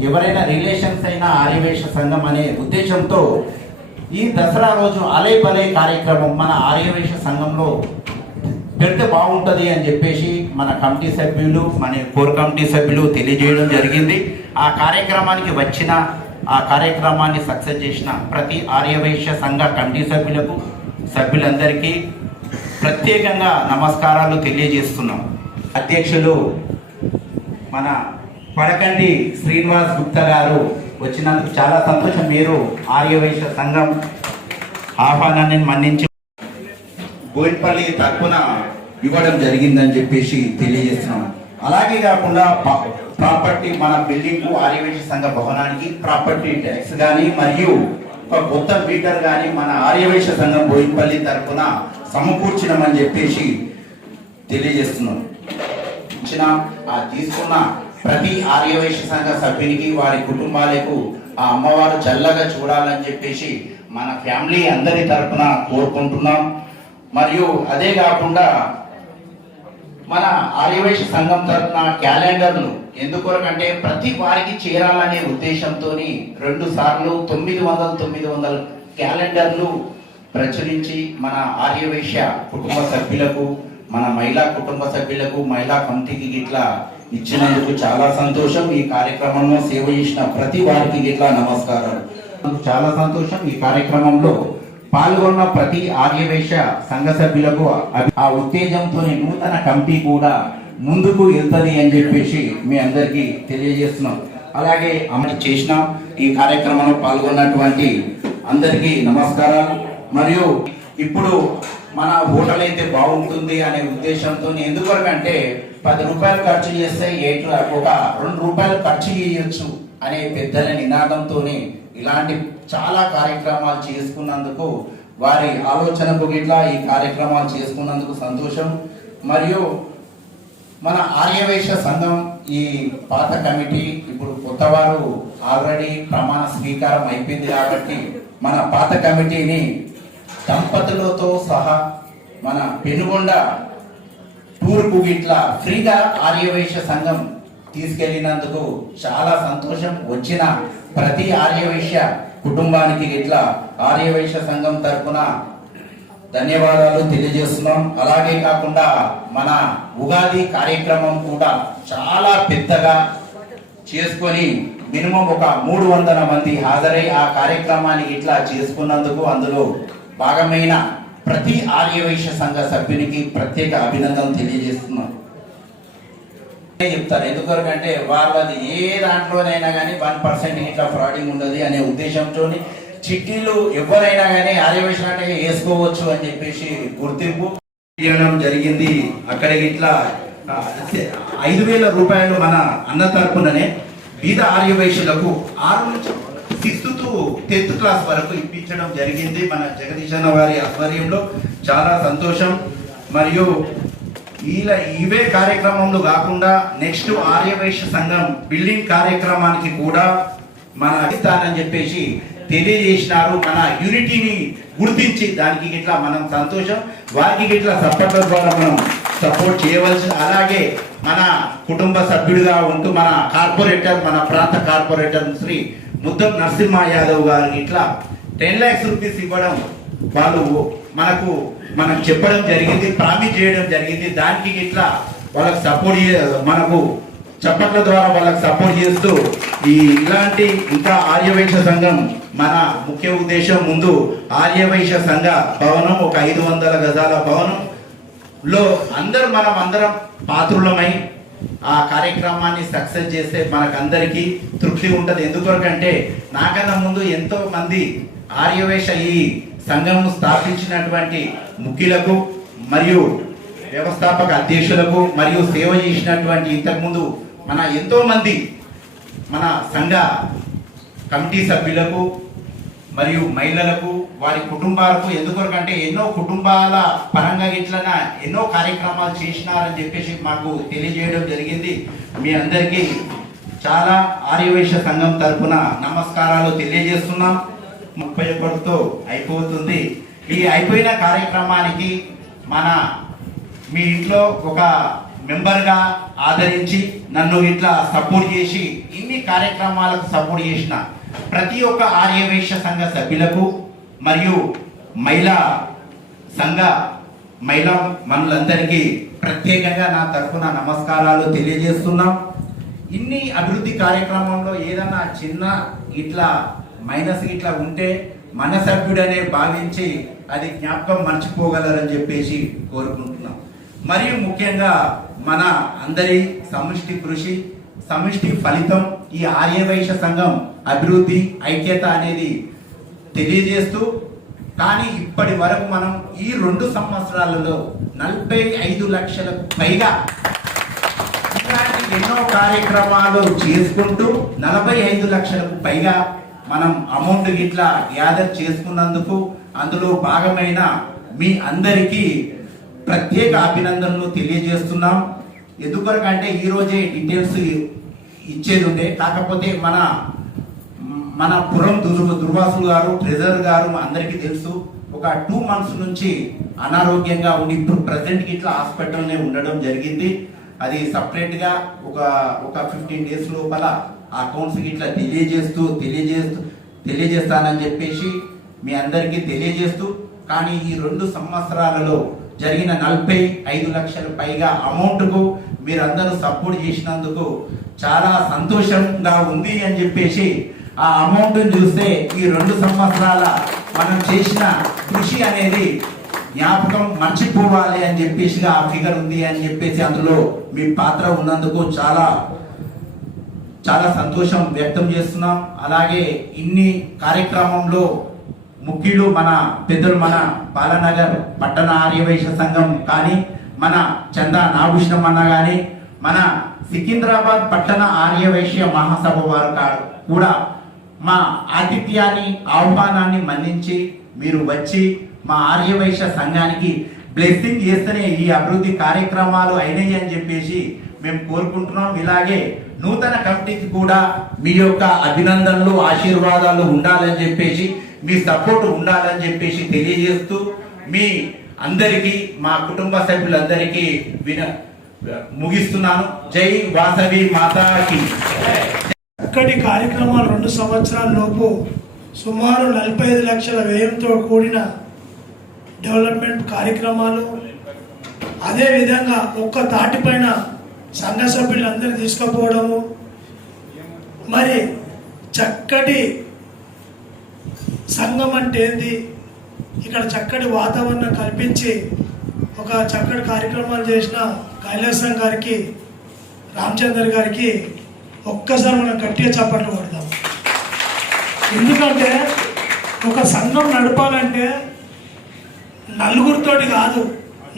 ఎవరైనా రిలేషన్స్ అయినా ఆర్యవైశ్య సంఘం అనే ఉద్దేశంతో ఈ దసరా రోజు అలై బలై కార్యక్రమం మన ఆర్యవైశ్య సంఘంలో పెడితే బాగుంటుంది అని చెప్పేసి మన కమిటీ సభ్యులు మన కోర్ కమిటీ సభ్యులు తెలియజేయడం జరిగింది. ఆ కార్యక్రమానికి వచ్చిన ఆ కార్యక్రమాన్ని సక్సెస్ చేసిన ప్రతి ఆర్యవైశ్య సంఘ కమిటీ సభ్యులందరికీ ప్రత్యేకంగా నమస్కారాలు తెలియజేస్తున్నాం. అధ్యక్షులు మన పడకండి శ్రీనివాస్ గుప్తా గారు వచ్చినందుకు చాలా సంతోషం. మీరు ఆర్యవైశ్య సంఘం ఆహ్వానాన్ని మన్నించి బోయినపల్లి తరపున ఇవ్వడం జరిగిందని చెప్పేసి తెలియజేస్తున్నాం. అలాగే కాకుండా ప్రాపర్టీ మన బిల్డింగ్ ఆర్యవైశ్య సంఘ భవనానికి ప్రాపర్టీ ట్యాక్స్ కానీ మరియు ఒక కొత్త మీటర్ కానీ మన ఆర్యవైశ్య సంఘం బోయినపల్లి తరపున సమకూర్చినామని చెప్పేసి తెలియజేస్తున్నాం. తీసుకున్న ప్రతి ఆర్యవైశ్య సంఘ సభ్యునికి వారి కుటుంబాలకు ఆ అమ్మవారు చల్లగా చూడాలని చెప్పేసి మన ఫ్యామిలీ అందరి తరపున కోరుకుంటున్నాం. మరియు అదే కాకుండా మన ఆర్యవైశ్య సంఘం తరపున క్యాలెండర్లు ఎందుకొరకంటే ప్రతి వారికి చేరాలనే ఉద్దేశంతో 2 సార్లు 900 క్యాలెండర్లు ప్రచురించి మన ఆర్యవైశ్య కుటుంబ సభ్యులకు మన మహిళా కుటుంబ సభ్యులకు మహిళా కమిటీకి ఇట్లా ఇచ్చినందుకు చాలా సంతోషం. ఈ కార్యక్రమంలో సేవ చేసిన ప్రతి వారికి ఇట్లా నమస్కారాలు. చాలా సంతోషం. ఈ కార్యక్రమంలో పాల్గొన్న ప్రతి ఆర్యవైశ్య సంఘ సభ్యులకు ఆ ఉత్తేజంతో నూతన కమిటీ కూడా ముందుకు వెళ్తుంది అని చెప్పేసి మీ అందరికీ తెలియజేస్తున్నాం. అలాగే అమలు చేసిన ఈ కార్యక్రమంలో పాల్గొన్నటువంటి అందరికీ నమస్కారాలు. మరియు ఇప్పుడు మన హోటల్ అయితే బాగుంటుంది అనే ఉద్దేశంతో ఎందుకంటే 10 రూపాయలు ఖర్చు చేస్తే ఒక 2 రూపాయలు ఖర్చు చేయొచ్చు అనే పెద్దల నినాదంతో ఇలాంటి చాలా కార్యక్రమాలు చేసుకున్నందుకు వారి ఆలోచనకు గిట్లా ఈ కార్యక్రమాలు చేసుకున్నందుకు సంతోషం. మరియు మన ఆర్యవైశ్య సంఘం ఈ పాత కమిటీ ఇప్పుడు కొత్త వారు ఆల్రెడీ ప్రమాణ స్వీకారం అయిపోయింది కాబట్టి మన పాత కమిటీని దంపతులతో సహా మన పెనుగొండ టూర్కు ఇట్లా ఫ్రీగా ఆర్యవైశ్య సంఘం తీసుకెళ్ళినందుకు చాలా సంతోషం. వచ్చిన ప్రతి ఆర్యవైశ్య కుటుంబానికి ఇట్లా ఆర్యవైశ్య సంఘం తరఫున ధన్యవాదాలు తెలియజేస్తున్నాం. అలాగే కాకుండా మన ఉగాది కార్యక్రమం కూడా చాలా పెద్దగా చేసుకొని మినిమం ఒక 300 మంది హాజరై ఆ కార్యక్రమాన్ని ఇట్లా చేసుకున్నందుకు అందులో భాగమైన ప్రతి ఆర్యవైశ్య సంఘ సభ్యునికి ప్రత్యేక అభినందనలు తెలియజేస్తున్నాం. చెప్తారు ఎందుకంటే వాళ్ళది ఏ దాంట్లోనైనా కానీ 1% ఇట్లా ఫ్రాడింగ్ ఉండదు అనే ఉద్దేశంతో చిట్టీలు ఎవరైనా కానీ ఆర్యవైశ్య అంటే వేసుకోవచ్చు అని చెప్పేసి గుర్తింపు చేయడం జరిగింది. అక్కడికి ఇట్లా 5,000 రూపాయలు మన అన్న తరపుననే బీద ఆర్యవైశ్యులకు 6 నుంచి 6th to 10th క్లాస్ వరకు ఇప్పించడం జరిగింది మన జగదీశ్ అన్న వారి ఆధ్వర్యంలో. చాలా సంతోషం. మరియు ఇవే కార్యక్రమంలో కాకుండా నెక్స్ట్ ఆర్యవైశ్య సంఘం బిల్డింగ్ కార్యక్రమానికి కూడా మన అధిస్తానని చెప్పేసి తెలియజేసినారు. మన యూనిటీని గుర్తించి దానికి ఇట్లా మనం సంతోషం. వారికి ఇట్లా సపోర్ట్ల ద్వారా మనం సపోర్ట్ చేయవలసి. అలాగే మన కుటుంబ సభ్యుడిగా ఉంటూ మన కార్పొరేటర్ మన ప్రాంత కార్పొరేటర్ శ్రీ ముద్దం నరసింహ యాదవ్ గారికి ఇట్లా 10 lakhs రూపీస్ ఇవ్వడం వాళ్ళు మనకు చెప్పడం జరిగింది, ప్రామిస్ చేయడం జరిగింది. దానికి ఇట్లా వాళ్ళకి సపోర్ట్ మనకు చప్పట్ల ద్వారా వాళ్ళకి సపోర్ట్ చేస్తూ ఇలాంటి ఇంకా ఆర్యవైశ్య సంఘం మన ముఖ్య ఉద్దేశం ముందు ఆర్యవైశ్య సంఘ భవనం ఒక 500 గజాల భవనంలో మనం అందరం పాత్రులమై ఆ కార్యక్రమాన్ని సక్సెస్ చేస్తే మనకందరికీ తృప్తి ఉంటుంది. ఎందుకంటే నాకన్నా ముందు ఎంతో మంది ఆర్యవైశ్య ఈ సంఘం స్థాపించినటువంటి ముఖ్యులకు మరియు వ్యవస్థాపక అధ్యక్షులకు మరియు సేవ చేసినటువంటి ఇంతకుముందు మన ఎంతో మంది మన సంఘ కమిటీ సభ్యులకు మరియు మహిళలకు వారి కుటుంబాలకు ఎందుకంటే ఎన్నో కుటుంబాల పరంగా ఇట్లన ఎన్నో కార్యక్రమాలు చేసినారని చెప్పేసి మాకు తెలియజేయడం జరిగింది. మీ అందరికీ చాలా ఆర్యవైశ్య సంఘం తరఫున నమస్కారాలు తెలియజేస్తున్నాం. 31తో అయిపోతుంది. ఈ అయిపోయిన కార్యక్రమానికి మీ ఇంట్లో ఒక మెంబర్గా ఆదరించి నన్ను ఇట్లా సపోర్ట్ చేసి ఇన్ని కార్యక్రమాలకు సపోర్ట్ చేసిన ప్రతి ఒక్క ఆర్యవైశ్య సంఘ సభ్యులకు మరియు మహిళా మనులందరికీ ప్రత్యేకంగా నా తరఫున నమస్కారాలు తెలియజేస్తున్నాం. ఇన్ని అభివృద్ధి కార్యక్రమంలో ఏదన్నా చిన్న ఇట్లా మైనస్ ఇట్లా ఉంటే మన సభ్యుడనే భావించి అది జ్ఞాపకం మర్చిపోగలరని చెప్పేసి కోరుకుంటున్నాం. మరియు ముఖ్యంగా మన అందరి సమిష్టి కృషి సమిష్టి ఫలితం ఈ ఆర్యవైశ్య సంఘం అభివృద్ధి ఐక్యత అనేది తెలియజేస్తూ, కానీ ఇప్పటి వరకు మనం ఈ 2 సంవత్సరాలలో 45 లక్షలకు పైగా ఇలాంటి ఎన్నో కార్యక్రమాలు చేసుకుంటూ 45 లక్షలకు పైగా మనం అమౌంట్ ఇట్లా గ్యాదర్ చేసుకున్నందుకు అందులో భాగమైన మీ అందరికీ ప్రత్యేక అభినందనలు తెలియజేస్తున్నాం. ఎందుకంటే ఈ రోజే డీటెయిల్స్ ఇచ్చేది ఉండే, కాకపోతే మన పురం దుర్వాసులు గారు ట్రెజరర్ గారు అందరికీ తెలుసు ఒక 2 మంత్స్ నుంచి అనారోగ్యంగా ఉండి ఇప్పుడు ప్రజెంట్కి ఇట్లా హాస్పిటల్నే ఉండడం జరిగింది. అది సపరేట్గా ఒక 15 డేస్ లోపల అకౌంట్స్కి ఇట్లా తెలియజేస్తానని చెప్పేసి మీ అందరికీ తెలియజేస్తూ, కానీ ఈ 2 సంవత్సరాలలో జరిగిన 45 లక్షల పైగా అమౌంట్కు మీరందరూ సపోర్ట్ చేసినందుకు చాలా సంతోషంగా ఉంది అని చెప్పేసి ఆ అమౌంట్ చూస్తే ఈ 2 సంవత్సరాల మనం చేసిన కృషి అనేది జ్ఞాపకం మర్చిపోవాలి అని చెప్పేసి ఆ ఫిగర్ ఉంది అని చెప్పేసి అందులో మీ పాత్ర ఉన్నందుకు చాలా చాలా సంతోషం వ్యక్తం చేస్తున్నాం. అలాగే ఇన్ని కార్యక్రమంలో ముఖ్యులు మన పెద్దలు మన బాలనగర్ పట్టణ ఆర్యవైశ్య సంఘం కానీ మన చందా నాభూషణం అన్న కానీ మన సికింద్రాబాద్ పట్టణ ఆర్యవైశ్య మహాసభ వారు కూడా మా ఆతిథ్యాన్ని ఆహ్వానాన్ని మన్నించి మీరు వచ్చి మా ఆర్యవైశ్య సంఘానికి బ్లెస్సింగ్ చేస్తేనే ఈ అభివృద్ధి కార్యక్రమాలు అయినాయి అని చెప్పేసి మేము కోరుకుంటున్నాం. ఇలాగే నూతన కమిటీకి కూడా మీ యొక్క అభినందనలు ఆశీర్వాదాలు ఉండాలని చెప్పేసి మీ సపోర్ట్ ఉండాలని చెప్పేసి తెలియజేస్తూ మీ అందరికీ మా కుటుంబ సభ్యులందరికీ ముగిస్తున్నాను. జై వాసవి మాతాకి. చక్కటి కార్యక్రమాలు 2 సంవత్సరాల లోపు సుమారు 45 లక్షల వ్యయంతో కూడిన డెవలప్మెంట్ కార్యక్రమాలు, అదేవిధంగా ఒక్క తాటిపైన సంఘ సభ్యులందరూ తీసుకుపోవడము, మరి చక్కటి సంఘం అంటే ఏంది, ఇక్కడ చక్కటి వాతావరణం కల్పించి ఒక చక్కటి కార్యక్రమాలు చేసిన కైలాసం గారికి రామచందర్ గారికి ఒక్కసారి మనం గట్టిగా చప్పట్లు కొడతాం. ఎందుకంటే ఒక సంఘం నడపాలంటే నలుగురితోటి కాదు,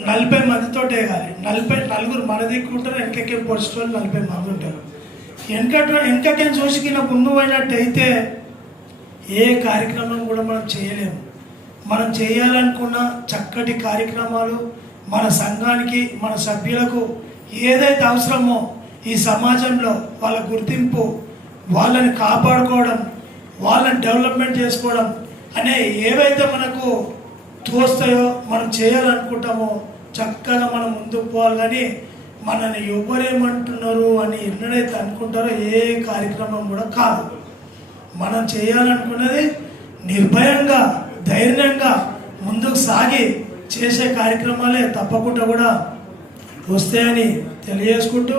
40 మందితోటే వేయాలి. 40 మన దిక్కుంటారు, వెనకకేం పొడిచేవాళ్ళు 40 మంది ఉంటారు. వెనకకేం చూసికిన గుండుపోయినట్టయితే ఏ కార్యక్రమం కూడా మనం చేయలేము. మనం చేయాలనుకున్న చక్కటి కార్యక్రమాలు మన సంఘానికి మన సభ్యులకు ఏదైతే అవసరమో ఈ సమాజంలో వాళ్ళ గుర్తింపు, వాళ్ళని కాపాడుకోవడం, వాళ్ళని డెవలప్మెంట్ చేసుకోవడం అనే ఏవైతే మనకు తోస్తాయో మనం చేయాలనుకుంటామో చక్కగా మనం ముందుకు పోవాలి. కానీ మనని ఎవరేమంటున్నారు అని ఎన్నడైతే అనుకుంటారో ఏ కార్యక్రమం కూడా కాదు. మనం చేయాలనుకున్నది నిర్భయంగా ధైర్యంగా ముందుకు సాగి చేసే కార్యక్రమాలే తప్పకుండా కూడా వస్తాయని తెలియజేసుకుంటూ,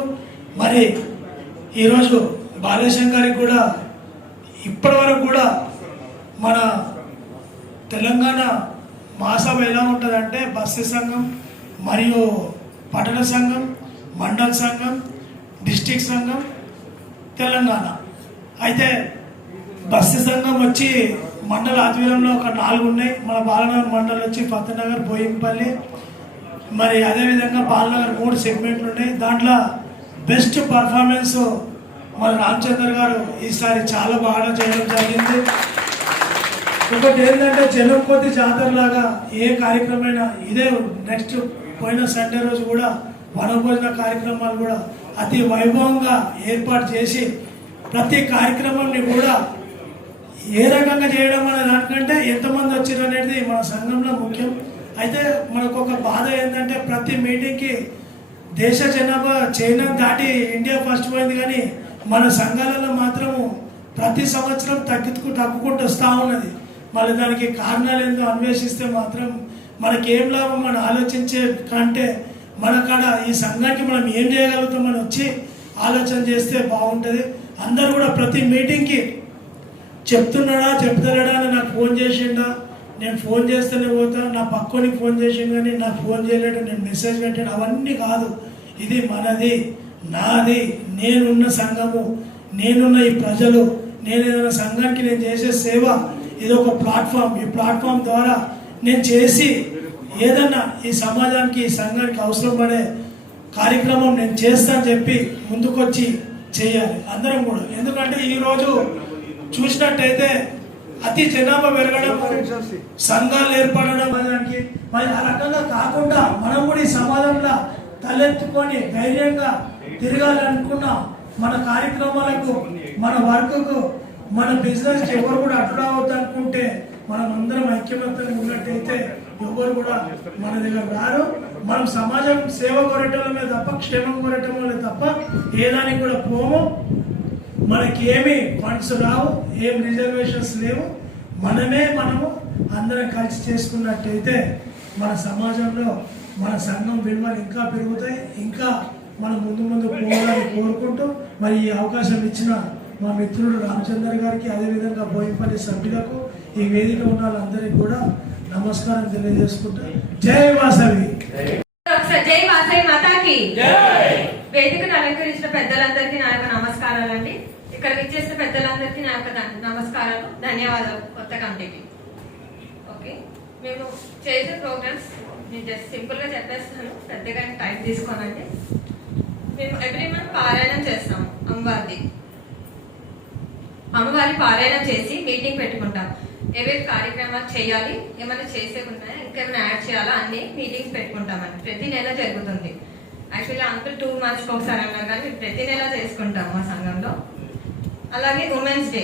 మరి ఈరోజు బాలేశం గారికి కూడా ఇప్పటివరకు కూడా మన తెలంగాణ మహాసభ ఎలా ఉంటుందంటే బస్సు సంఘం మరియు పట్టణ సంఘం, మండల సంఘం, డిస్ట్రిక్ట్ సంఘం, తెలంగాణ. అయితే బస్సు సంఘం వచ్చి మండల ఆధ్వర్యంలో ఒక 4 ఉన్నాయి. మన బాలనగర్ మండలం వచ్చి ఫతేనగర్, బోయింపల్లి, మరి అదేవిధంగా బాలనగర్ 3 సెగ్మెంట్లు ఉన్నాయి. దాంట్లో బెస్ట్ పర్ఫార్మెన్స్ మన రామచందర్ గారు ఈసారి చాలా బాగా చేయడం జరిగింది. ఒకటి ఏంటంటే జనం కొద్ది జాతరలాగా ఏ కార్యక్రమమైనా ఇదే నెక్స్ట్ పోయిన సండే రోజు కూడా వనభోజన కార్యక్రమాలు కూడా అతి వైభవంగా ఏర్పాటు చేసి ప్రతి కార్యక్రమాన్ని కూడా ఏ రకంగా చేయడం అనే దానికంటే ఎంతమంది వచ్చారు అనేది మన సంఘంలో ముఖ్యం. అయితే మనకు ఒక బాధ ఏంటంటే ప్రతి మీటింగ్కి దేశ జనాభా చైనా దాటి ఇండియా ఫస్ట్ పోయింది, కానీ మన సంఘాలలో మాత్రము ప్రతి సంవత్సరం తగ్గుకుంటూ వస్తూ ఉన్నది. మళ్ళీ దానికి కారణాలు ఏందో అన్వేషిస్తే మాత్రం మనకేం లాభం, మనం ఆలోచించే కంటే మన కాడ ఈ సంఘానికి మనం ఏం చేయగలుగుతామని వచ్చి ఆలోచన చేస్తే బాగుంటుంది. అందరూ కూడా ప్రతి మీటింగ్కి చెప్తున్నాడా అని నాకు ఫోన్ చేసిండా, నేను ఫోన్ చేస్తూనే పోతా, నా పక్కోనికి ఫోన్ చేసిండు కానీ నాకు ఫోన్ చేయలేడు, నేను మెసేజ్ పెట్టాను, అవన్నీ కాదు. ఇది మనది, నాది, నేనున్న సంఘము, నేనున్న ఈ ప్రజలు, నేను ఏదైనా సంఘానికి నేను చేసే సేవ, ఇది ఒక ప్లాట్ఫామ్. ఈ ప్లాట్ఫామ్ ద్వారా నేను చేసి ఏదన్నా ఈ సమాజానికి ఈ సంఘానికి అవసరం పడే కార్యక్రమం నేను చేస్తానని చెప్పి ముందుకొచ్చి చేయాలి అందరం కూడా. ఎందుకంటే ఈరోజు చూసినట్టయితే అతి జనాభా పెరగడం, సంఘాలు ఏర్పడడం, దానికి మరి ఆ రకంగా కాకుండా మనం కూడా ఈ సమాజంలో తలెత్తుకొని ధైర్యంగా తిరగాలనుకున్న మన కార్యక్రమాలకు, మన వర్క్కు, మన బిజినెస్కి ఎవరు కూడా అడ్డు రావద్దు అనుకుంటే మనం అందరం ఐక్యమత్యంగా ఉన్నట్టయితే ఎవరు కూడా మన దగ్గర రారు. మనం సమాజం సేవ కోరటమే తప్ప, క్షేమం కోరటమే తప్ప ఏదానికి కూడా పోము. మనకి ఏమి ఫండ్స్ రావు, ఏం రిజర్వేషన్స్ లేవు. మనము అందరం కలిసి చేసుకున్నట్టయితే మన సమాజంలో మన సంఘం విలువలు ఇంకా పెరుగుతాయి. ఇంకా మనం ముందు పోవాలని కోరుకుంటూ మరి ఈ అవకాశం ఇచ్చిన మా మిత్రుడు రామచంద్ర గారికి, అదేవిధంగా బోయినపల్లి సభ్యులకు, ఈ వేదిక ఉన్న వాళ్ళందరికీ కూడా నమస్కారం తెలియజేసుకుంటా. జై వాసవి. జై వాసవి మాతాకి. వేదికను అలంకరించిన పెద్దలందరికీ నా యొక్క నమస్కారాలండి. ఇక్కడ విచ్చేసిన పెద్దలందరికీ నా యొక్క నమస్కారాలు, ధన్యవాదాలు. కొత్త కమిటీకి ఓకే, మేము చేసే ప్రోగ్రామ్స్ నేను జస్ట్ సింపుల్ గా చెప్పేస్తాను, పెద్దగా టైం తీసుకోనండి. మేము ఎవ్రీ మంత్ పారాయణం చేస్తాము. అమ్మవారి పారాయణం చేసి మీటింగ్ పెట్టుకుంటాం. ఏవేవి కార్యక్రమాలు చేయాలి, ఏమైనా చేసేవి ఉన్నాయా, ఇంకేమైనా యాడ్ చేయాలా అన్ని మీటింగ్స్ పెట్టుకుంటామండి. ప్రతి నెల జరుగుతుంది. యాక్చువల్లీ అంకుల్ 2 months ఒకసారి అన్నారు, కానీ మేము ప్రతి నెల చేసుకుంటాం మా సంఘంలో. అలాగే ఉమెన్స్ డే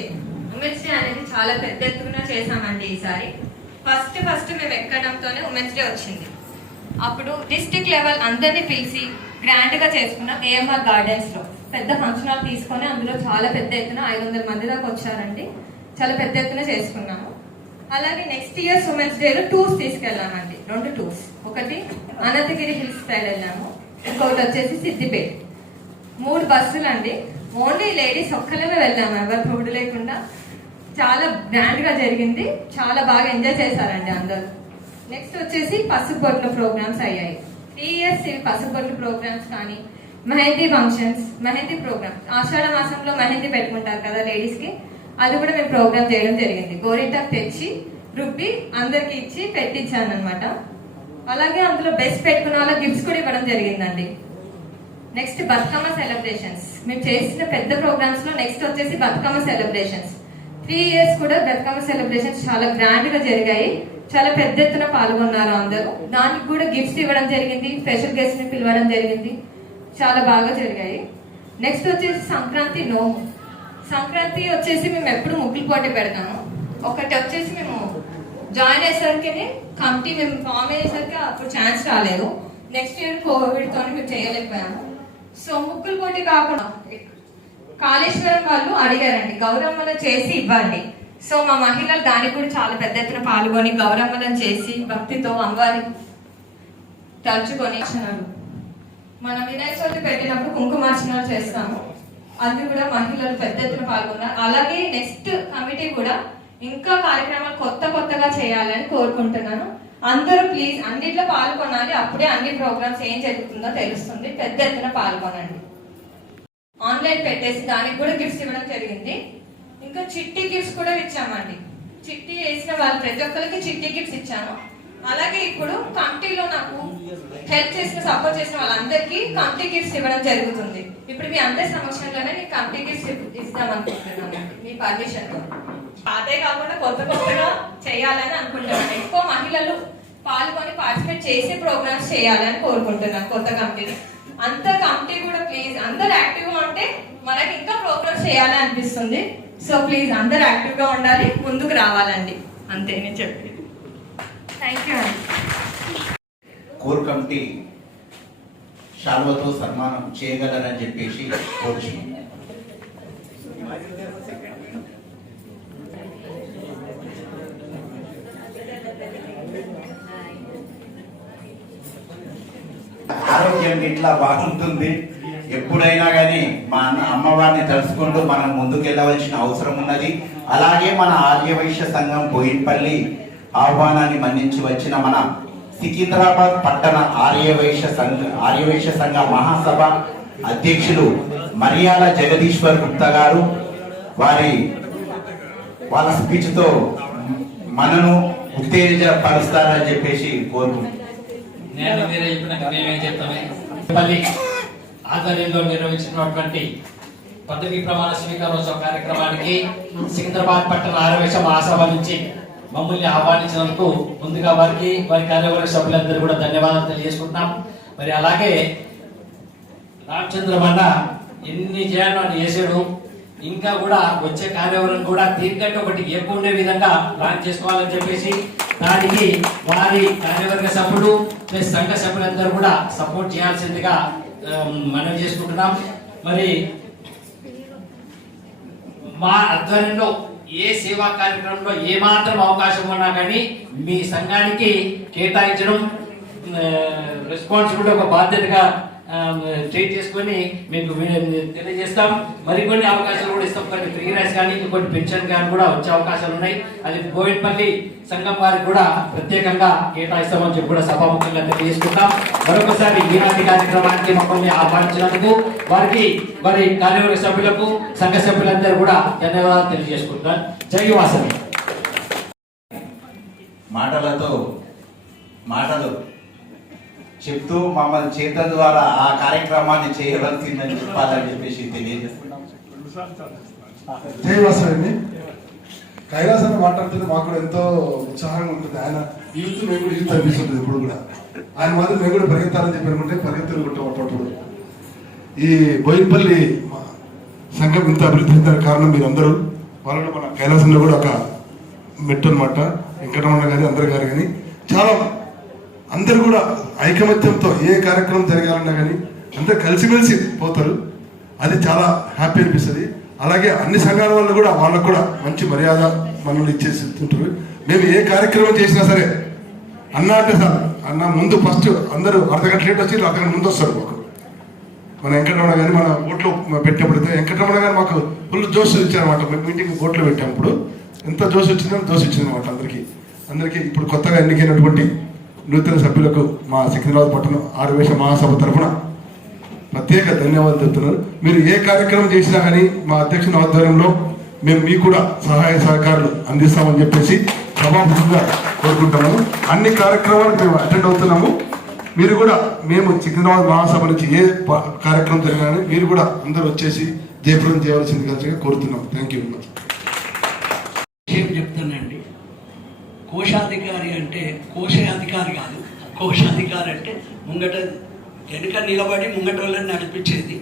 అనేది చాలా పెద్ద ఎత్తున చేసామండి. ఈసారి ఫస్ట్ మేము ఎక్కడంతోనే ఉమెన్స్ డే వచ్చింది. అప్పుడు డిస్ట్రిక్ట్ లెవెల్ అందరినీ పిలిచి గ్రాండ్ గా చేసుకున్నాం. ఏఎంఆర్ గార్డెన్స్ లో పెద్ద ఫంక్షన్ హాల్ తీసుకొని అందులో చాలా పెద్ద ఎత్తున 500 మంది దాకా వచ్చారండి. చాలా పెద్ద ఎత్తున చేసుకున్నాము. అలాగే నెక్స్ట్ ఇయర్ ఉమెన్స్ డేలో టూర్స్ తీసుకెళ్ళామండి. 2 టూర్స్, ఒకటి అనంతగిరి హిల్స్ స్టైల్ వెళ్ళాము, ఇంకొకటి వచ్చేసి సిద్దిపేట. 3 బస్సులు అండి. ఓన్లీ లేడీస్ ఒక్కలేమే వెళ్ళాము, ఎవరు తోడు లేకుండా. చాలా గ్రాండ్ గా జరిగింది, చాలా బాగా ఎంజాయ్ చేశారండి అందరూ. నెక్స్ట్ వచ్చేసి పసుపొట్లు ప్రోగ్రామ్స్ అయ్యాయి. 3 years పసుపొట్లు ప్రోగ్రామ్స్ కానీ, మెహందీ ఫంక్షన్స్, మెహందీ ప్రోగ్రామ్స్. ఆషాఢ మాసంలో మెహందీ పెట్టుకుంటారు కదా లేడీస్ కి, అది కూడా మేము ప్రోగ్రామ్ చేయడం జరిగింది. గోరింటాకు తెచ్చి రుబ్బి అందరికి ఇచ్చి పెట్టించాను అనమాట. అలాగే అందులో బెస్ట్ పెట్టుకున్న వాళ్ళ గిఫ్ట్స్ కూడా ఇవ్వడం జరిగిందండి. నెక్స్ట్ బతుకమ్మ సెలబ్రేషన్స్ మేము చేసిన పెద్ద ప్రోగ్రామ్స్ లో నెక్స్ట్ వచ్చేసి బతుకమ్మ సెలబ్రేషన్స్. 3 years కూడా బతుకమ్మ సెలబ్రేషన్స్ చాలా గ్రాండ్ గా జరిగాయి. చాలా పెద్ద ఎత్తున పాల్గొన్నారు అందరూ. దానికి కూడా గిఫ్ట్స్ ఇవ్వడం జరిగింది, స్పెషల్ గెస్ట్ ని పిలవడం జరిగింది. చాలా బాగా జరిగాయి. నెక్స్ట్ వచ్చేసి సంక్రాంతి నోము. సంక్రాంతి వచ్చేసి మేము ఎప్పుడు ముగ్గులు పోటీ పెడతాము. ఒకటి వచ్చేసి మేము జాయిన్ అయ్యేసరికి కమిటీ మేము ఫామ్ అయ్యేసరికి అప్పుడు ఛాన్స్ రాలేదు. నెక్స్ట్ ఇయర్ కోవిడ్ తోని మేము చేయలేకపోయాము. సో ముగ్గులు పోటీ కాకుండా కాళేశ్వరం వాళ్ళు అడిగారండి గౌరమ్మలను చేసి ఇవ్వండి. సో మా మహిళలు దానికి కూడా చాలా పెద్ద ఎత్తున పాల్గొని గౌరమ్మలను చేసి భక్తితో అమ్మవారి తలుచుకొని మన వినాయక చవితి పెట్టినప్పుడు కుంకుమార్చనలు చేస్తాము. అది కూడా మహిళలు పెద్ద ఎత్తున పాల్గొన్నారు. అలాగే నెక్స్ట్ కమిటీ కూడా ఇంకా కార్యక్రమాలు కొత్తగా చేయాలని కోరుకుంటున్నాను. అందరూ ప్లీజ్ అన్నిట్లో పాల్గొనాలి. అప్పుడే అన్ని ప్రోగ్రామ్స్ ఏం జరుగుతుందో తెలుస్తుంది. పెద్ద ఎత్తున పాల్గొనండి. ఆన్లైన్ పెట్టేసి దానికి కూడా గిఫ్ట్స్ ఇవ్వడం జరిగింది. ఇంకా చిట్టి గిఫ్ట్స్ కూడా ఇచ్చామండి. చిట్టి వేసిన వాళ్ళు ప్రతి ఒక్కరికి చిట్టి గిఫ్ట్స్ ఇచ్చాను. అలాగే ఇప్పుడు కమిటీలో నాకు హెల్ప్ చేసిన సపోర్ట్ చేసిన వాళ్ళందరికీ కమిటీ గిఫ్ట్స్ ఇవ్వడం జరుగుతుంది. ఇప్పుడు మీ అందరి సమక్షంలోనే నేను కమిటీ గిఫ్ట్స్ ఇస్తాం అనుకుంటున్నాను మీ పర్మిషన్ తో. అదే కాకుండా కొత్తగా చేయాలని అనుకుంటున్నాను. ఎక్కువ మహిళలు పాల్గొని పార్టిసిపేట్ చేసే ప్రోగ్రామ్స్ చేయాలని కోరుకుంటున్నాను కొత్త కమిటీని. అంత కమిటీ కూడా ప్లీజ్ అందరు యాక్టివ్ గా ఉంటే మనకి ఇంకా ప్రోగ్రామ్స్ చేయాలని అనిపిస్తుంది. సో ప్లీజ్ అందరు యాక్టివ్ గా ఉండాలి, ముందుకు రావాలండి. అంతే నేను చెప్పి. థ్యాంక్ యూ అండి. కోర్ కమిటీ శాల్వతో సన్మానం చేయగలరని చెప్పేసి కోరుచున్నాను. ఆరోగ్యం ఇట్లా బాగుంటుంది. ఎప్పుడైనా కానీ మా అమ్మవారిని తలుచుకుంటూ మనం ముందుకు వెళ్ళవలసిన అవసరం ఉన్నది. అలాగే మన ఆర్యవైశ్య సంఘం బోయిన్పల్లి ఆహ్వానాన్ని మన్నించి వచ్చిన మన సికింద్రాబాద్ పట్టణ ఆర్యవైశ్య సంఘ మహాసభ అధ్యక్షులు మరియాల జగదీశ్వర్ గుప్తా గారు వాళ్ళ స్పీచ్ తో మనను ఉత్తేజపరుస్తారని చెప్పేసి కోరుకుంటున్నాను. నేను మీరే చెప్పినాక మేమేం చెప్తామే. పల్లి ఆధ్వర్యంలో నిర్వహించినటువంటి పదవీ ప్రమాణ స్వీకారోత్సవ కార్యక్రమానికి సికింద్రాబాద్ పట్టణ ఆర్యవైశ్య మహాసభ నుంచి మమ్మల్ని ఆహ్వానించినందుకు ముందుగా వారి కార్యవర్గ సభ్యులందరూ కూడా ధన్యవాదాలు తెలియజేసుకుంటున్నాం. మరి అలాగే రామచంద్రమన్న ఎన్ని చేయాలో అని చేసాడు. ఇంకా కూడా వచ్చే కార్యవర్గం కూడా దీనికంటే ఒకటి ఎక్కువ ఉండే విధంగా ప్లాన్ చేసుకోవాలని చెప్పేసి దానికి వారి కార్యవర్గ సభ్యుడు ప్లస్ సంఘ సభ్యులందరూ కూడా సపోర్ట్ చేయాల్సిందిగా మనం చేసుకుంటున్నాం. మరి మా ఆధ్వర్యంలో ఏ సేవా కార్యక్రమంలో ఏమాత్రం అవకాశం ఉన్నా కానీ మీ సంఘానికి కేటాయించడం రెస్పాన్సిబిలిటీ ఒక బాధ్యతగా ట్రీట్ చేసుకొని మీకు తెలియజేస్తాం. మరికొన్ని అవకాశాలు కూడా ఇస్తాం. కొన్ని ఫ్రీ రైస్ కానీ కొన్ని పెన్షన్ కానీ కూడా వచ్చే అవకాశాలు ఉన్నాయి. అది బోయిన్పల్లి సంఘం వారికి కూడా ప్రత్యేకంగా కేటాయిస్తామని చెప్పి కూడా సభాముఖంగా తెలియజేసుకుంటాం. మరొకసారి ఈనాటి కార్యక్రమానికి మమ్మల్ని ఆహ్వానించినందుకు వారికి వారి కార్యవర్గ సభ్యులకు సంఘ సభ్యులందరూ కూడా ధన్యవాదాలు తెలియజేసుకుంటాం. జై వాసవి. మాటలు చెప్తూ మమ్మల్ని చేతుల ద్వారా ఆ కార్యక్రమాన్ని చేయవలసిందని చెప్పాలని చెప్పేసి తెలియజేస్తున్నాం. జై వాసవి. కైలాసాన్ని మాట్లాడుతుంటే మాకు కూడా ఎంతో ఉత్సాహంగా ఉంటుంది. ఆయన యూత్ మేము కూడా యూత్ అనిపిస్తుంది ఎప్పుడు కూడా. ఆయన మాత్రం మేము కూడా పరిగెత్తాలని చెప్పి అనుకుంటే పరిగెత్తుకుంటాం అప్పుడు. ఈ బోయిన్పల్లి సంఘం ఇంత అభివృద్ధి చెందడానికి కారణం మీరు అందరూ. వాళ్ళు మన కైలాసంలో కూడా ఒక మెట్టు అనమాట. వెంకటరమణ గారి అందరు గారు కానీ చాలా అందరు కూడా ఐకమత్యంతో ఏ కార్యక్రమం జరగాలన్నా కానీ అందరు కలిసిమెలిసి పోతారు. అది చాలా హ్యాపీ అనిపిస్తుంది. అలాగే అన్ని సంఘాల వాళ్ళు కూడా వాళ్ళకు కూడా మంచి మర్యాద మనల్ని ఇచ్చేసి ఉంటారు. మేము ఏ కార్యక్రమం చేసినా సరే అన్న అంటే సార్ అన్న ముందు ఫస్ట్ అందరూ అర్ధగంట లేట్ వచ్చి అర్ధగంట ముందు వస్తారు. మాకు మన వెంకటరమణ గారిని మన ఓట్లో పెట్టినప్పుడు వెంకటరమణ గారు మాకు ఫుల్ జోష్ ఇచ్చారన్నమాట. మీటింగ్ ఓట్లో పెట్టినప్పుడు ఎంత జోష్ వచ్చిందని జోష్ ఇచ్చిందన్నమాట అందరికీ. ఇప్పుడు కొత్తగా ఎన్నికైనటువంటి నూతన సభ్యులకు మా సికింద్రాబాద్ పట్టణం ఆర్యవైశ్య మహాసభ తరఫున ప్రత్యేక ధన్యవాదాలు చెప్తున్నారు. మీరు ఏ కార్యక్రమం చేసినా కానీ మా అధ్యక్షుని ఆధ్వర్యంలో మేము మీకు కూడా సహాయ సహకారాలు అందిస్తామని చెప్పేసి సభాముఖంగా కోరుకుంటున్నాము. అన్ని కార్యక్రమాలకు మేము అటెండ్ అవుతున్నాము. మీరు కూడా మేము సికింద్రాబాద్ మహాసభ నుంచి ఏ కార్యక్రమం జరిగినా మీరు కూడా అందరూ వచ్చేసి జయప్రదం చేయవలసిందిగా కోరుతున్నాం. Thank you very much. చెప్తానండి. కోశాధికారి అంటే కోశాధికారి కాదు. కోశాధికారి అంటే ముంగట వెనుక నిలబడి ముంగట వాళ్ళని నడిపించేది.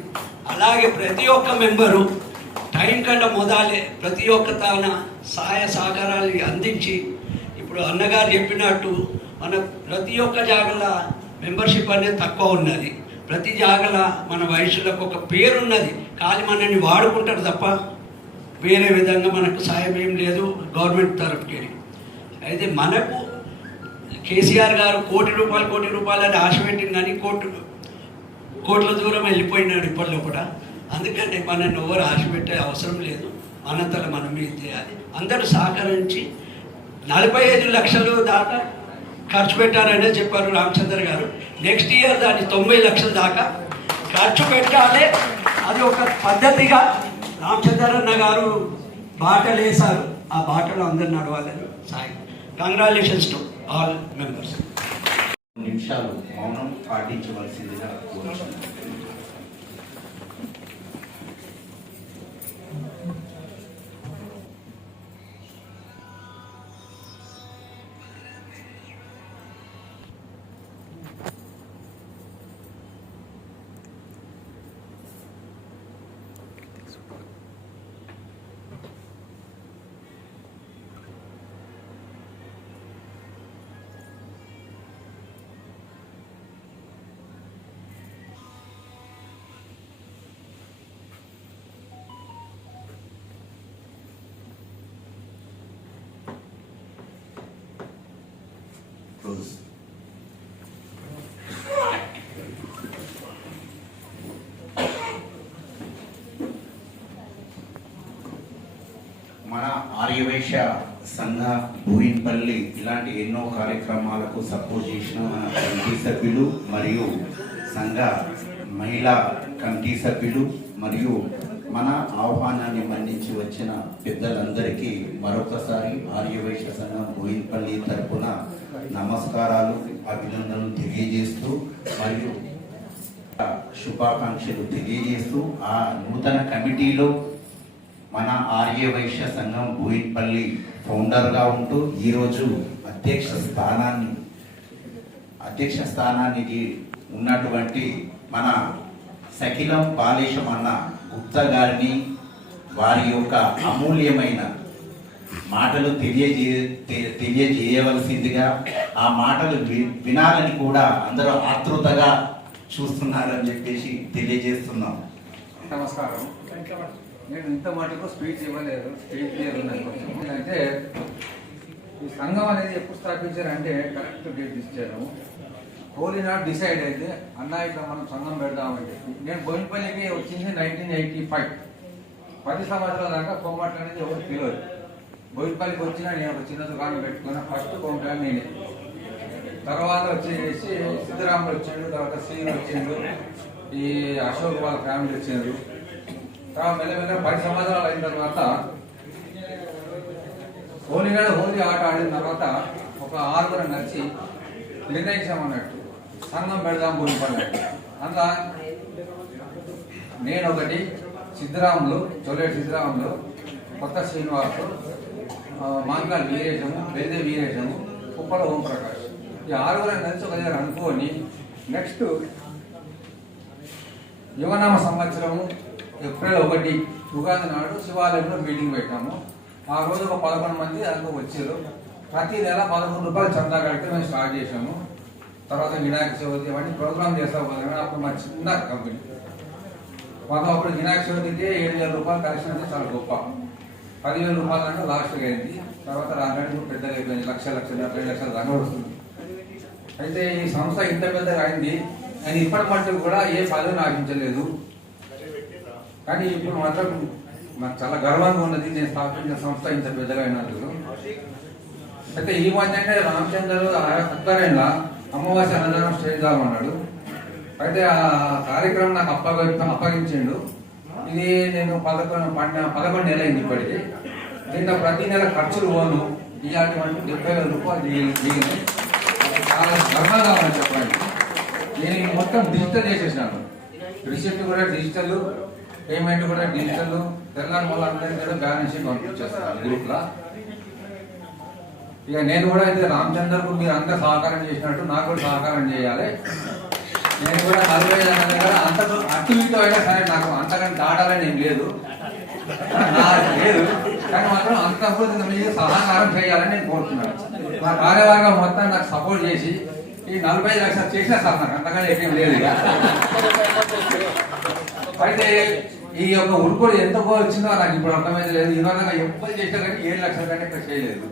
అలాగే ప్రతి ఒక్క మెంబరు టైం కంటే మొదలే ప్రతి ఒక్క తన సహాయ సహకారాలు అందించి ఇప్పుడు అన్నగారు చెప్పినట్టు మన ప్రతి ఒక్క జాగల మెంబర్షిప్ అనేది తక్కువ ఉన్నది. ప్రతి జాగల మన వయసులకు ఒక పేరున్నది. కానీ మనల్ని వాడుకుంటారు తప్ప వేరే విధంగా మనకు సాయం ఏం లేదు గవర్నమెంట్ తరఫుకి. అయితే మనకు కేసీఆర్ గారు కోటి రూపాయలు అని ఆశ పెట్టింది కానీ కోట్ల దూరం వెళ్ళిపోయినాడు ఇప్పట్లో కూడా. అందుకని మనల్ని ఎవరు ఆశ పెట్టే అవసరం లేదు. మనంతలో మనం ఏం చేయాలి. అందరూ సహకరించి 45 లక్షలు దాకా ఖర్చు పెట్టారనే చెప్పారు రామచంద్ర గారు. నెక్స్ట్ ఇయర్ దాన్ని 90 లక్షల దాకా ఖర్చు పెట్టాలి. అది ఒక పద్ధతిగా రామచంద్రన్న గారు బాటలు వేశారు. ఆ బాటలో అందరు నడవాలని Sai. Congratulations to all members. నిమిషాలు మౌనం పాటించవలసిందిగా కోరుచున్నాను. క్లోజ్. మన ఆర్యవైశ్య సంఘ బోయిన్పల్లి ఇలాంటి ఎన్నో కార్యక్రమాలకు సపోర్ట్ చేసిన మన కమిటీ సభ్యులు మరియు సంఘ మహిళా కమిటీ సభ్యులు మరియు మన ఆహ్వానాన్ని మన్నించి వచ్చిన పెద్దలందరికీ మరొకసారి ఆర్యవైశ్య సంఘం బోయిన్పల్లి తరపున నమస్కారాలు, అభినందనలు తెలియజేస్తూ మరియు శుభాకాంక్షలు తెలియజేస్తూ ఆ నూతన కమిటీలో మన ఆర్యవైశ్య సంఘం బోయిన్పల్లి ఫౌండర్గా ఉంటూ ఈరోజు అధ్యక్ష స్థానానికి ఉన్నటువంటి మన సకిలం బాలేశం అన్న గుప్తా గారిని వారి యొక్క అమూల్యమైన మాటలు తెలియజేయవలసిందిగా, ఆ మాటలు వినాలని కూడా అందరూ ఆతృతగా చూస్తున్నారని చెప్పేసి తెలియజేస్తున్నాం. నమస్కారం. నేను ఇంత మటుకు స్పీచ్ ఇవ్వలేదు, స్పీచ్ క్లియర్ ఉన్నది కొంచెం. అంటే ఈ సంఘం అనేది ఎప్పుడు స్థాపించారంటే కరెక్ట్ డేట్ ఇచ్చాను. హోలీ నాట్ డిసైడ్ అయితే అన్న ఇట్లా మనం సంఘం పెడదామంటే, నేను బోయిన్పల్లికి వచ్చింది 1985. 10 సంవత్సరాల దాకా కోమట్లు అనేది ఎవరు తెలియదు. బోయిన్పల్లికి వచ్చినా నేను ఒక చిన్న దుకాణం పెట్టుకున్నా. ఫస్ట్ కోమట నేనే. తర్వాత వచ్చేసి సిద్ధరాములు వచ్చాడు, తర్వాత సీన్ వచ్చిండు, ఈ అశోక్ వాళ్ళ ఫ్యామిలీ వచ్చారు. తర్వాత మెల్లమెల్ల 10 సంవత్సరాలు అయిన తర్వాత హోలీ ఆట ఆడిన తర్వాత ఒక 6 నచ్చి నిర్ణయించామన్నట్టు సంఘం పెడదాం బోయిన్పల్లి. అందులో నేను ఒకటి, సిద్ధరాములు, చొల్లేటి సిద్ధరాములు, కొత్త శ్రీనివాసు, మాంకాల్ వీరేశము, బెల్దే వీరేశము, కుప్పల ఓంప్రకాష్, ఈ 6 కలిసి ఒక దగ్గర అనుకోని నెక్స్ట్ యువనామ సంవత్సరము ఏప్రిల్ 1 ఉగాది నాడు శివాలయంలో మీటింగ్ పెట్టాము. ఆ రోజు ఒక 11 మంది అందులో వచ్చారు. ప్రతి నెల 11 రూపాయలు చందా కడితే మేము స్టార్ట్ చేసాము. తర్వాత వినాయక చవితి అవన్నీ ప్రోగ్రామ్ చేసాము కదా. అప్పుడు మా చిన్న కంపెనీ మాకు అప్పుడు వినాయక చవితికి 7,000 రూపాయలు కలెక్షన్ అయితే చాలా గొప్ప. 10,000 రూపాయలు అంటే లాస్ట్గా అయింది. తర్వాత రాగానే పెద్దగా అయిపోయింది, 1,00,000, 2 లక్షల దాకా వస్తుంది. అయితే ఈ సంస్థ ఇంత పెద్దగా అయింది. నేను ఇప్పటి మట్టుకు కూడా ఏ పదవిని ఆశించలేదు. కానీ ఇప్పుడు మాత్రం నాకు చాలా గర్వంగా ఉన్నది నేను స్థాపించిన సంస్థ ఇంత పెద్దగా అయినందుకు. అయితే ఈ మధ్య అంటే రామచంద్రుడు అక్బరేళ్ళ అమావాస్య అన్నదానం స్టేజ్ కావాలన్నాడు. అయితే ఆ కార్యక్రమం నాకు అప్పగించిండు. ఇది నేను 11 నెలలు అయింది ఇప్పటికి. దీంట్లో ప్రతి నెల ఖర్చులు పోను ఇలాంటి 70,000 రూపాయలు దిగింది. చాలా గర్వంగా ఉంది చెప్పండి. నేను మొత్తం డిజిటల్ చేసేసినాను. రిసిప్ట్ కూడా డిజిటల్, పేమెంట్ కూడా డిజిటల్. తెలంగాణ వల్ల అందరికీ కూడా బ్యాలెన్స్ షీట్ పంపించేస్తాను గ్రూప్లో. ఇక నేను కూడా అయితే రామచంద్రకు మీరు అంతా సహకారం చేసినట్టు నాకు కూడా సహకారం చేయాలి. నేను కూడా 45 దగ్గర అంతకు అటు ఇటు అయినా సరే నాకు అంతకంటే దాటాలని ఏం లేదు, లేదు. కానీ మాత్రం అంతకు మీరు సహకారం చేయాలని నేను కోరుతున్నాను. మా కార్యవర్గం మొత్తం నాకు సపోర్ట్ చేసి ఈ 45 లక్షలు చేసినా సార్ నాకు అంతగానే ఏం లేదు. అయితే ఈ యొక్క ఉరుకుడు ఎంతకో వచ్చిందో నాకు ఇప్పుడు అర్థమైతే లేదు. ఇవాళ ఎప్పుడు చేసినా కానీ 7 లక్షల కంటే ఇక్కడ చేయలేదు.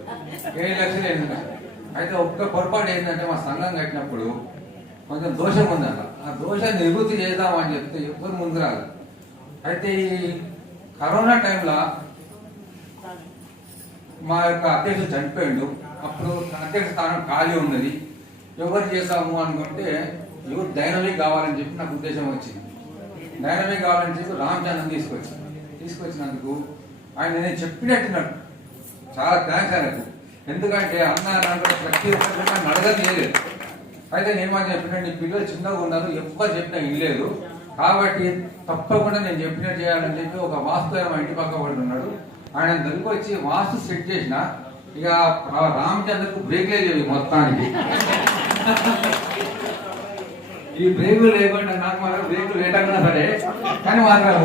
7 లక్షలు ఏంటంటే అయితే ఒక్క పొరపాటు ఏంటంటే మా సంఘం కట్టినప్పుడు కొంచెం దోషం ఉందన్న. ఆ దోషాన్ని నివృత్తి చేద్దామని చెప్తే ఎవ్వరు ముందు రాదు. అయితే ఈ కరోనా టైంలో మా యొక్క అధ్యక్షుడు చనిపోయాడు. అప్పుడు అధ్యక్ష స్థానం ఖాళీ ఉన్నది. ఎవరు చేద్దాము అనుకుంటే ఎవరు డైనమిక్ కావాలని చెప్పి నాకు ఉద్దేశం వచ్చింది. డైనమిక్ కావాలని చెప్పి రామచంద్రన్ తీసుకొచ్చినందుకు ఆయన నేను చెప్పినట్టున్నాడు. చాలా థ్యాంక్స్ ఆయనకు. ఎందుకంటే అన్న ప్రతి ఒక్కరు నడగదు లేదు. అయితే నేను మాకు చెప్పినట్టు నీ పిల్లలు చిన్నగా ఉన్నారు, ఎవ్వరు చెప్పినా వినలేదు. కాబట్టి తప్పకుండా నేను చెప్పినట్టు చేయాలని చెప్పి ఒక వాస్తు మా ఇంటి పక్క పడి ఉన్నాడు. ఆయన దగ్గరికి వచ్చి వాస్తు సెట్ చేసిన ఇక రామచంద్రకు బ్రేక్ లేదు మొత్తానికి. ఈ బ్రేకులు లేకుండా నాకు మాత్రం బ్రేకులు లేటన్నా సరే కానీ మాత్రం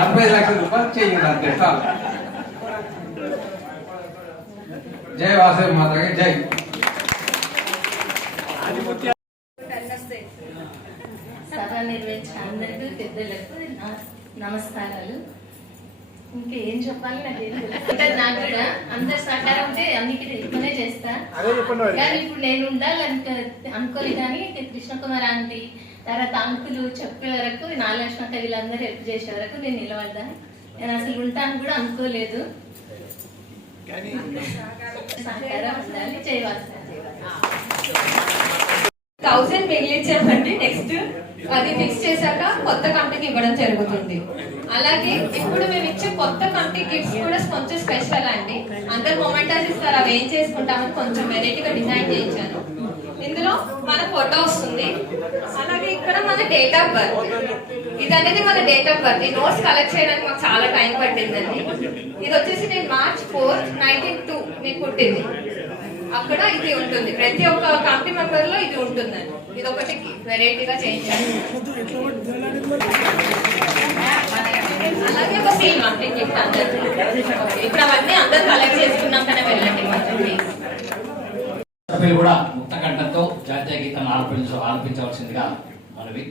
45 లక్షల రూపాయలు చేయండి అంతే చాలు. జై వాసవి మాతకి జై. సభ నిర్వహించిన అందరికీ పెద్దలకు నమస్కారాలు. ఇంకా ఏం చెప్పాలి నాకేం తెలియదు. నాకు కూడా అందరి సహకారం ఉంటే అన్నిటికీ ఎక్కువనే చేస్తాను. చేస్తా. కానీ ఇప్పుడు నేను అనుకోలేదు. కానీ కృష్ణకుమార్ ఆంటీ తర్వాత అంకులు చెప్పే వరకు, నాగలక్ష్మి అక్క వీళ్ళందరూ హెల్ప్ చేసే వరకు నేను నిలబడ్డా. నేను అసలు ఉంటాను కూడా అనుకోలేదు. సహకారం ఉండాలి, చేయవలసిన 1000 మిగిలించామండి. నెక్స్ట్ అది ఫిక్స్ చేశాక కొత్త కమిటీకి ఇవ్వడం జరుగుతుంది. అలాగే ఇప్పుడు మేము ఇచ్చే కొత్త కమిటీ గిఫ్ట్స్ కూడా కొంచెం స్పెషల్ అండి. అందరు మొమెంటాస్ ఇస్తారు, అవి ఏం చేసుకుంటామని కొంచెం వెరైటీగా డిజైన్ చేయించాను. ఇందులో మన ఫోటో వస్తుంది. అలాగే ఇక్కడ మన డేట్ ఆఫ్ బర్త్, ఇది అనేది మన డేట్ ఆఫ్ బర్త్. ఈ నోట్స్ కలెక్ట్ చేయడానికి మాకు చాలా టైం పట్టిందండి. ఇది వచ్చేసి నేను March 4, 1902 మీకు పుట్టింది. అక్కడ ఇది ఉంటుంది, ప్రతి ఒక్క కమిటీ మెంబర్ లో ఇది ఉంటుందండి. ఇది ఒకటి వెరైటీగా చేయించాను. అలాగే ఒక సీల్ అంటే గిఫ్ట్ అందరు. ఇప్పుడు అవన్నీ అందరు కలెక్ట్ చేసుకున్నాం కానీ వెళ్ళండి కొంచెం ప్లీజ్. సభ్యులు కూడా ముక్త కంఠంతో జాతీయ గీతాన్ని ఆలపించవలసిందిగా మనవి.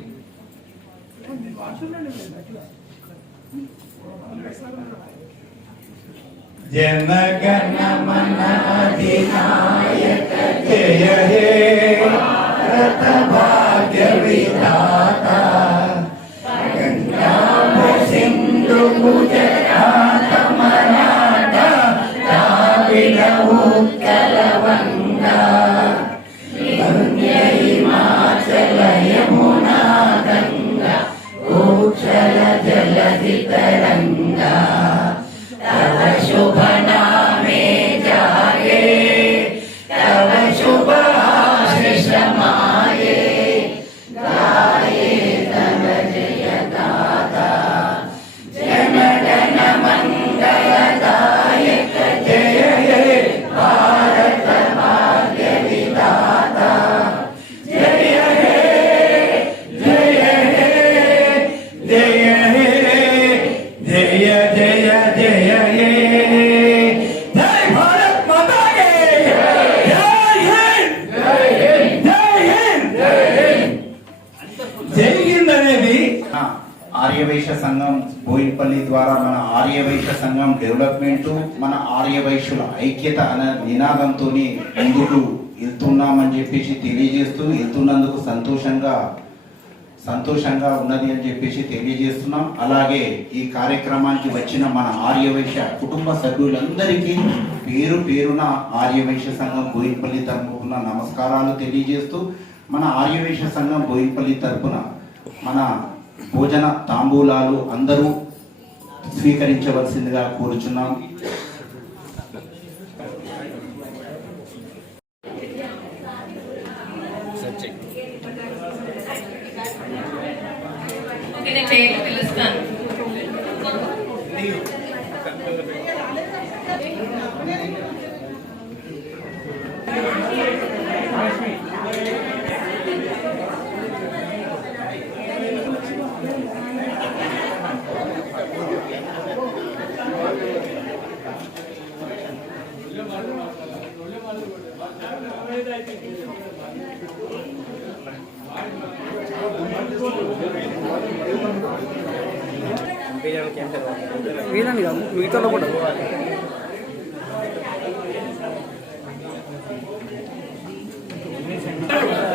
జనగణ మన అధినాయక జయ హే భారత భాగ్య విధాత గంగా సింధు గుజరాత మరాఠ ద్రావిడ ఉత్కల వంగా వంద్య హిమాచల యమునా గంగా ఉచ్చల జలధి తరంగా तव शुभ नामे जागे तव शुभ आशीष माये गाये तव जय गाथा जन गण मंगलदायक जय हे भारत भाग्य विधाता जय हे जय हे जय हे जय जय जय हे जय भारत माता के जय हिंद जय हिंद जय हिंद जय हिंद जय हिंद అనేది ఆర్యవైశ్య సంఘం బోయిన్పల్లి ద్వారా మన ఆర్యవైశ్య సంఘం డెవలప్మెంట్, మన ఆర్యవైశ్యుల ఐక్యత అనే నినాదంతో ముందుకు వెళ్తున్నామని చెప్పేసి తెలియజేస్తూ, వెళ్తున్నందుకు సంతోషంగా ఉన్నది అని చెప్పేసి తెలియజేస్తున్నాం. అలాగే ఈ కార్యక్రమానికి వచ్చిన మన ఆర్యవైశ్య కుటుంబ సభ్యులందరికీ పేరు పేరున ఆర్యవైశ్య సంఘం బోయిన్పల్లి తరపున నమస్కారాలు తెలియజేస్తూ, మన ఆర్యవైశ్య సంఘం బోయిన్పల్లి తరపున మన భోజన తాంబూలాలు అందరూ స్వీకరించవలసిందిగా కోరుచున్నాం. నేను పేర్లు పిలుస్తాను. వీళ్ళని కాదు, మిగతా కూడా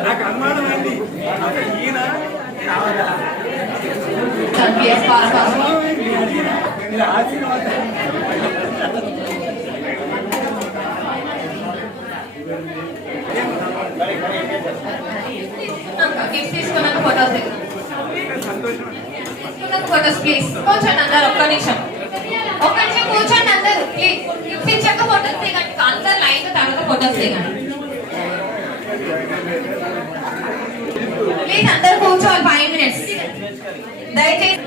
నాకు అనుమానం ఏంటి ఈయన గిఫ్ట్ తీసుకున్నాక ఫోటోస్ ఫోటోస్ ప్లీజ్ కూర్చోండి అందరు. ఒక్క నిమిషం కూర్చోండి అందరు ప్లీజ్. గిఫ్ట్ ఇచ్చాక ఫోటోస్ దిగండి అందరు లైన్ తర్వాత ఫోటోస్ దిగండి ప్లీజ్. అందరు కూర్చోవాలి 5 minutes దయచేసి.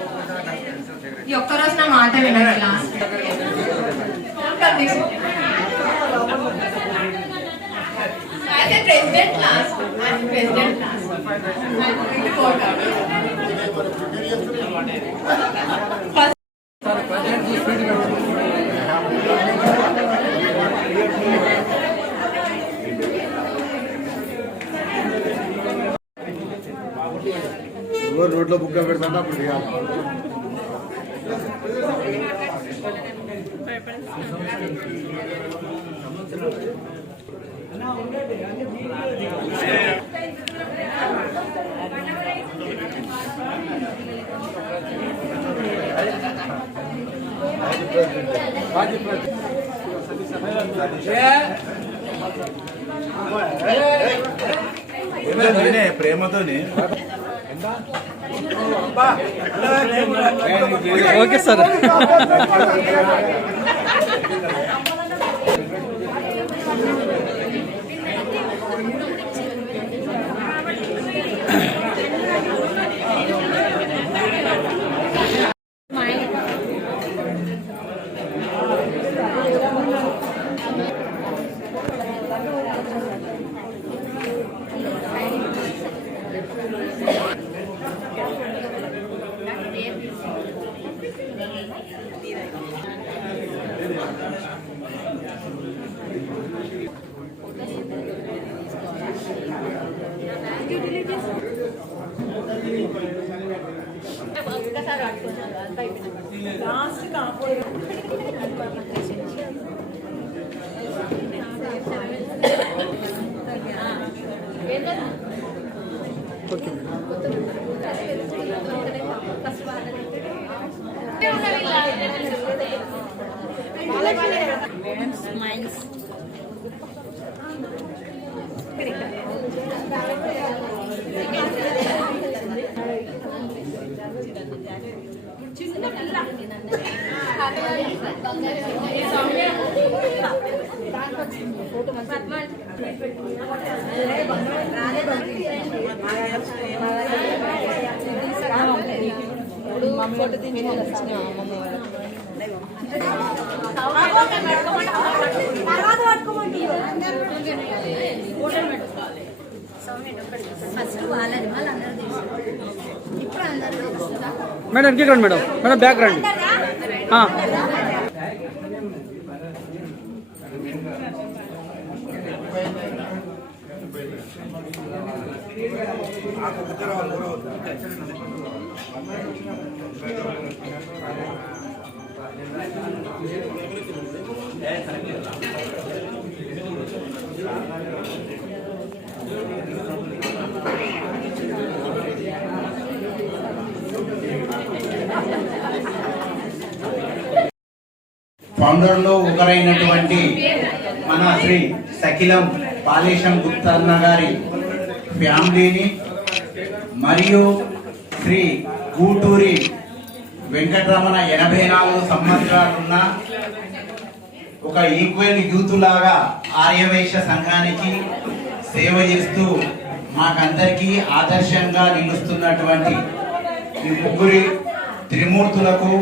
ఈ ఒక్కరోజు నా మాట వినండి. Last president last president last రోడ్లో బుక్ పెడతా అప్పుడు ప్రేమతోనే ఓకే సార్. మేడం ఇంటికి రండి మేడం. మేడం బ్యాక్ రండి. ఫౌండర్లో ఒకరైనటువంటి మన శ్రీ సకిలం పాలేశం గుప్తన్న గారి ఫ్యామిలీని మరియు శ్రీ గూటూరి వెంకటరమణ 84 సంవత్సరాలున్న ఒక ఈక్వల్ యూత్ లాగా ఆర్యవైశ్య సంఘానికి సేవ చేస్తూ మాకందరికీ ఆదర్శంగా నిలుస్తున్నటువంటి ఈ ముగ్గురి త్రిమూర్తులకు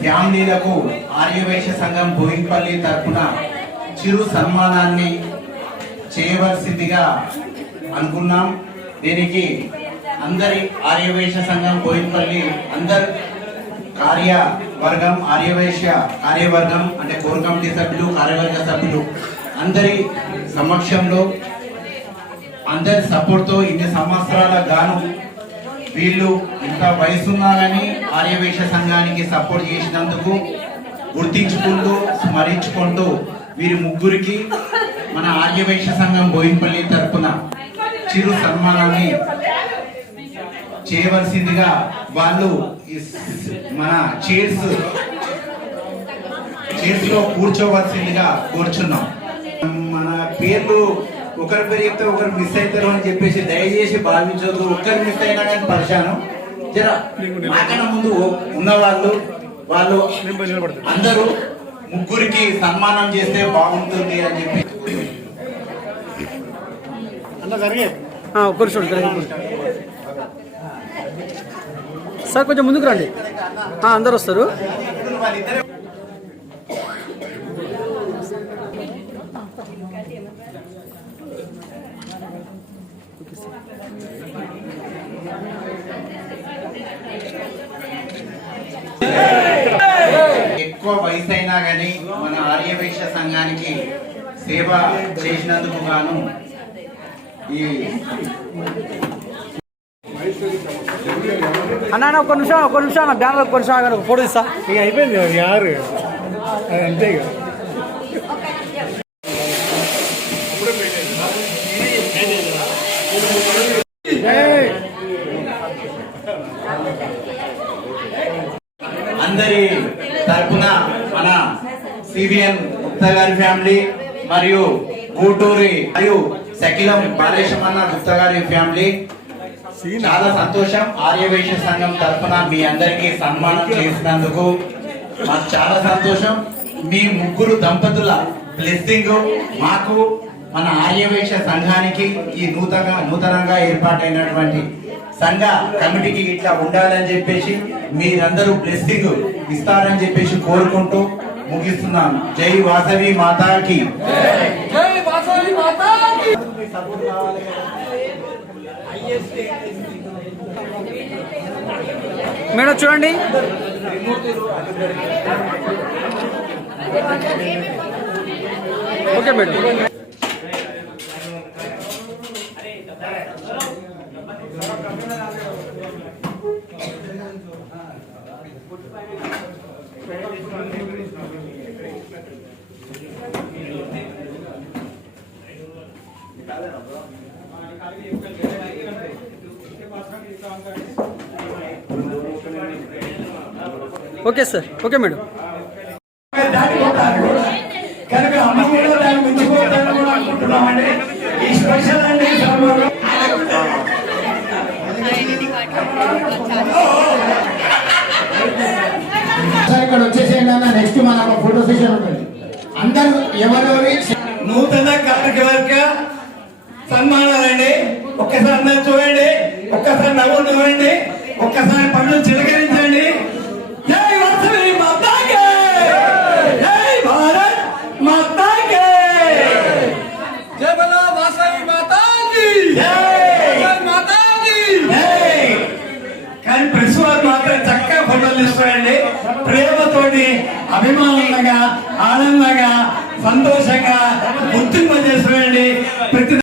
ఫ్యామిలీలకు ఆర్యవైశ్య సంఘం బోయిన్పల్లి తరఫున చిరు సన్మానాన్ని చేయవలసిందిగా అనుకున్నాం. దీనికి అందరి ఆర్యవైశ్య సంఘం బోయిన్పల్లి అందరు కార్యవర్గం ఆర్యవైశ్య కార్యవర్గం అంటే కోర్ కమిటీ సభ్యులు కార్యవర్గ సభ్యులు అందరి సమక్షంలో అందరి సపోర్ట్తో ఇన్ని సంవత్సరాల గాను వీళ్ళు ఇంత వయసున్నారని ఆర్యవైశ్య సంఘానికి సపోర్ట్ చేసినందుకు గుర్తించుకుంటూ స్మరించుకుంటూ వీరి ముగ్గురికి మన ఆర్యవైశ్య సంఘం బోయిన్పల్లి తరఫున చిరు సన్మానాన్ని చేయవలసిందిగా వాళ్ళు మన చైర్స్ లో కూర్చోవలసిందిగా కోరుచున్నాం. మన పేర్లు ఒకరి పేరు చెప్తే ఒకరు మిస్ అవుతారు అని చెప్పేసి దయచేసి భావించొద్దు. ఒక్కరు మిస్ అయినా కానీ పరిశాను జర నాకన్నా ముందు ఉన్నవాళ్ళు వాళ్ళు అందరూ ముగ్గురికి సన్మానం చేస్తే బాగుంటుంది అని చెప్పి ఒక్కరు చూడండి సార్. కొంచెం ముందుకు రండి. అందరు వస్తారు. ఎక్కువ వయసు అయినా కానీ మన ఆర్యవైశ్య సంఘానికి సేవ చేసినందుకు గాను ఈ అన్న ఒక్క నిమిషం బ్యానర్ ఒక్క నిమిషం ఫోటో ఇస్తా. ఇక అయిపోయింది యారు అంతే ఇక. అందరి తరపున మన సివిఎన్ గుప్తా గారి ఫ్యామిలీ మరియు గూటూరి మరియు సకిలం బాలేశమన్న గుప్తా గారి ఫ్యామిలీ చాలా సంతోషం. ఆర్యవైశ్య సంఘం తరపున మీ అందరికీ సన్మానం చేసినందుకు మాకు చాలా సంతోషం. మీ ముగ్గురు దంపతుల బ్లెస్సింగ్ మాకు మన ఆర్యవైశ్య సంఘానికి ఈ నూతనంగా ఏర్పాటైనటువంటి సంఘ కమిటీకి ఇట్లా ఉండాలని చెప్పేసి మీరందరూ బ్లెస్సింగ్ ఇస్తారని చెప్పేసి కోరుకుంటూ ముగిస్తున్నాను. జై వాసవి మాతాకి. మేడం చూడండి. Okay madam. Okay sir. Okay madam. దాటిపోతారు కనుక అమ్మ కూడా దాన్ని మించిపోతాను కూడా అనుకుంటున్నామండి. ఈ స్పెషల్ అండి ఇక్కడ వచ్చేసేయండి అన్న. నెక్స్ట్ మనకు ఫోటో సెషన్ ఉంటుంది. అందరూ ఎవరెవరి నూతన కార్యవర్గ సన్మానాలండి. ఒక్కసారి అందరూ చూడండి, ఒక్కసారి నవ్వులు చూడండి, ఒక్కసారి పనులు చిలకరించండి. జై వాసవి మాతాకి, జై భారత్ మాతాకి, జై బలో వాసవి మాతాకి, జై మాతాకి, జై. కానీ ప్రెస్ వారు మాత్రం చక్కగా ఫోటోలు తీసుకోండి. ప్రేమతోటి అభిమానంగా ఆనందంగా సంతోషంగా గుర్తింపు చేసుకోండి. ప్రతి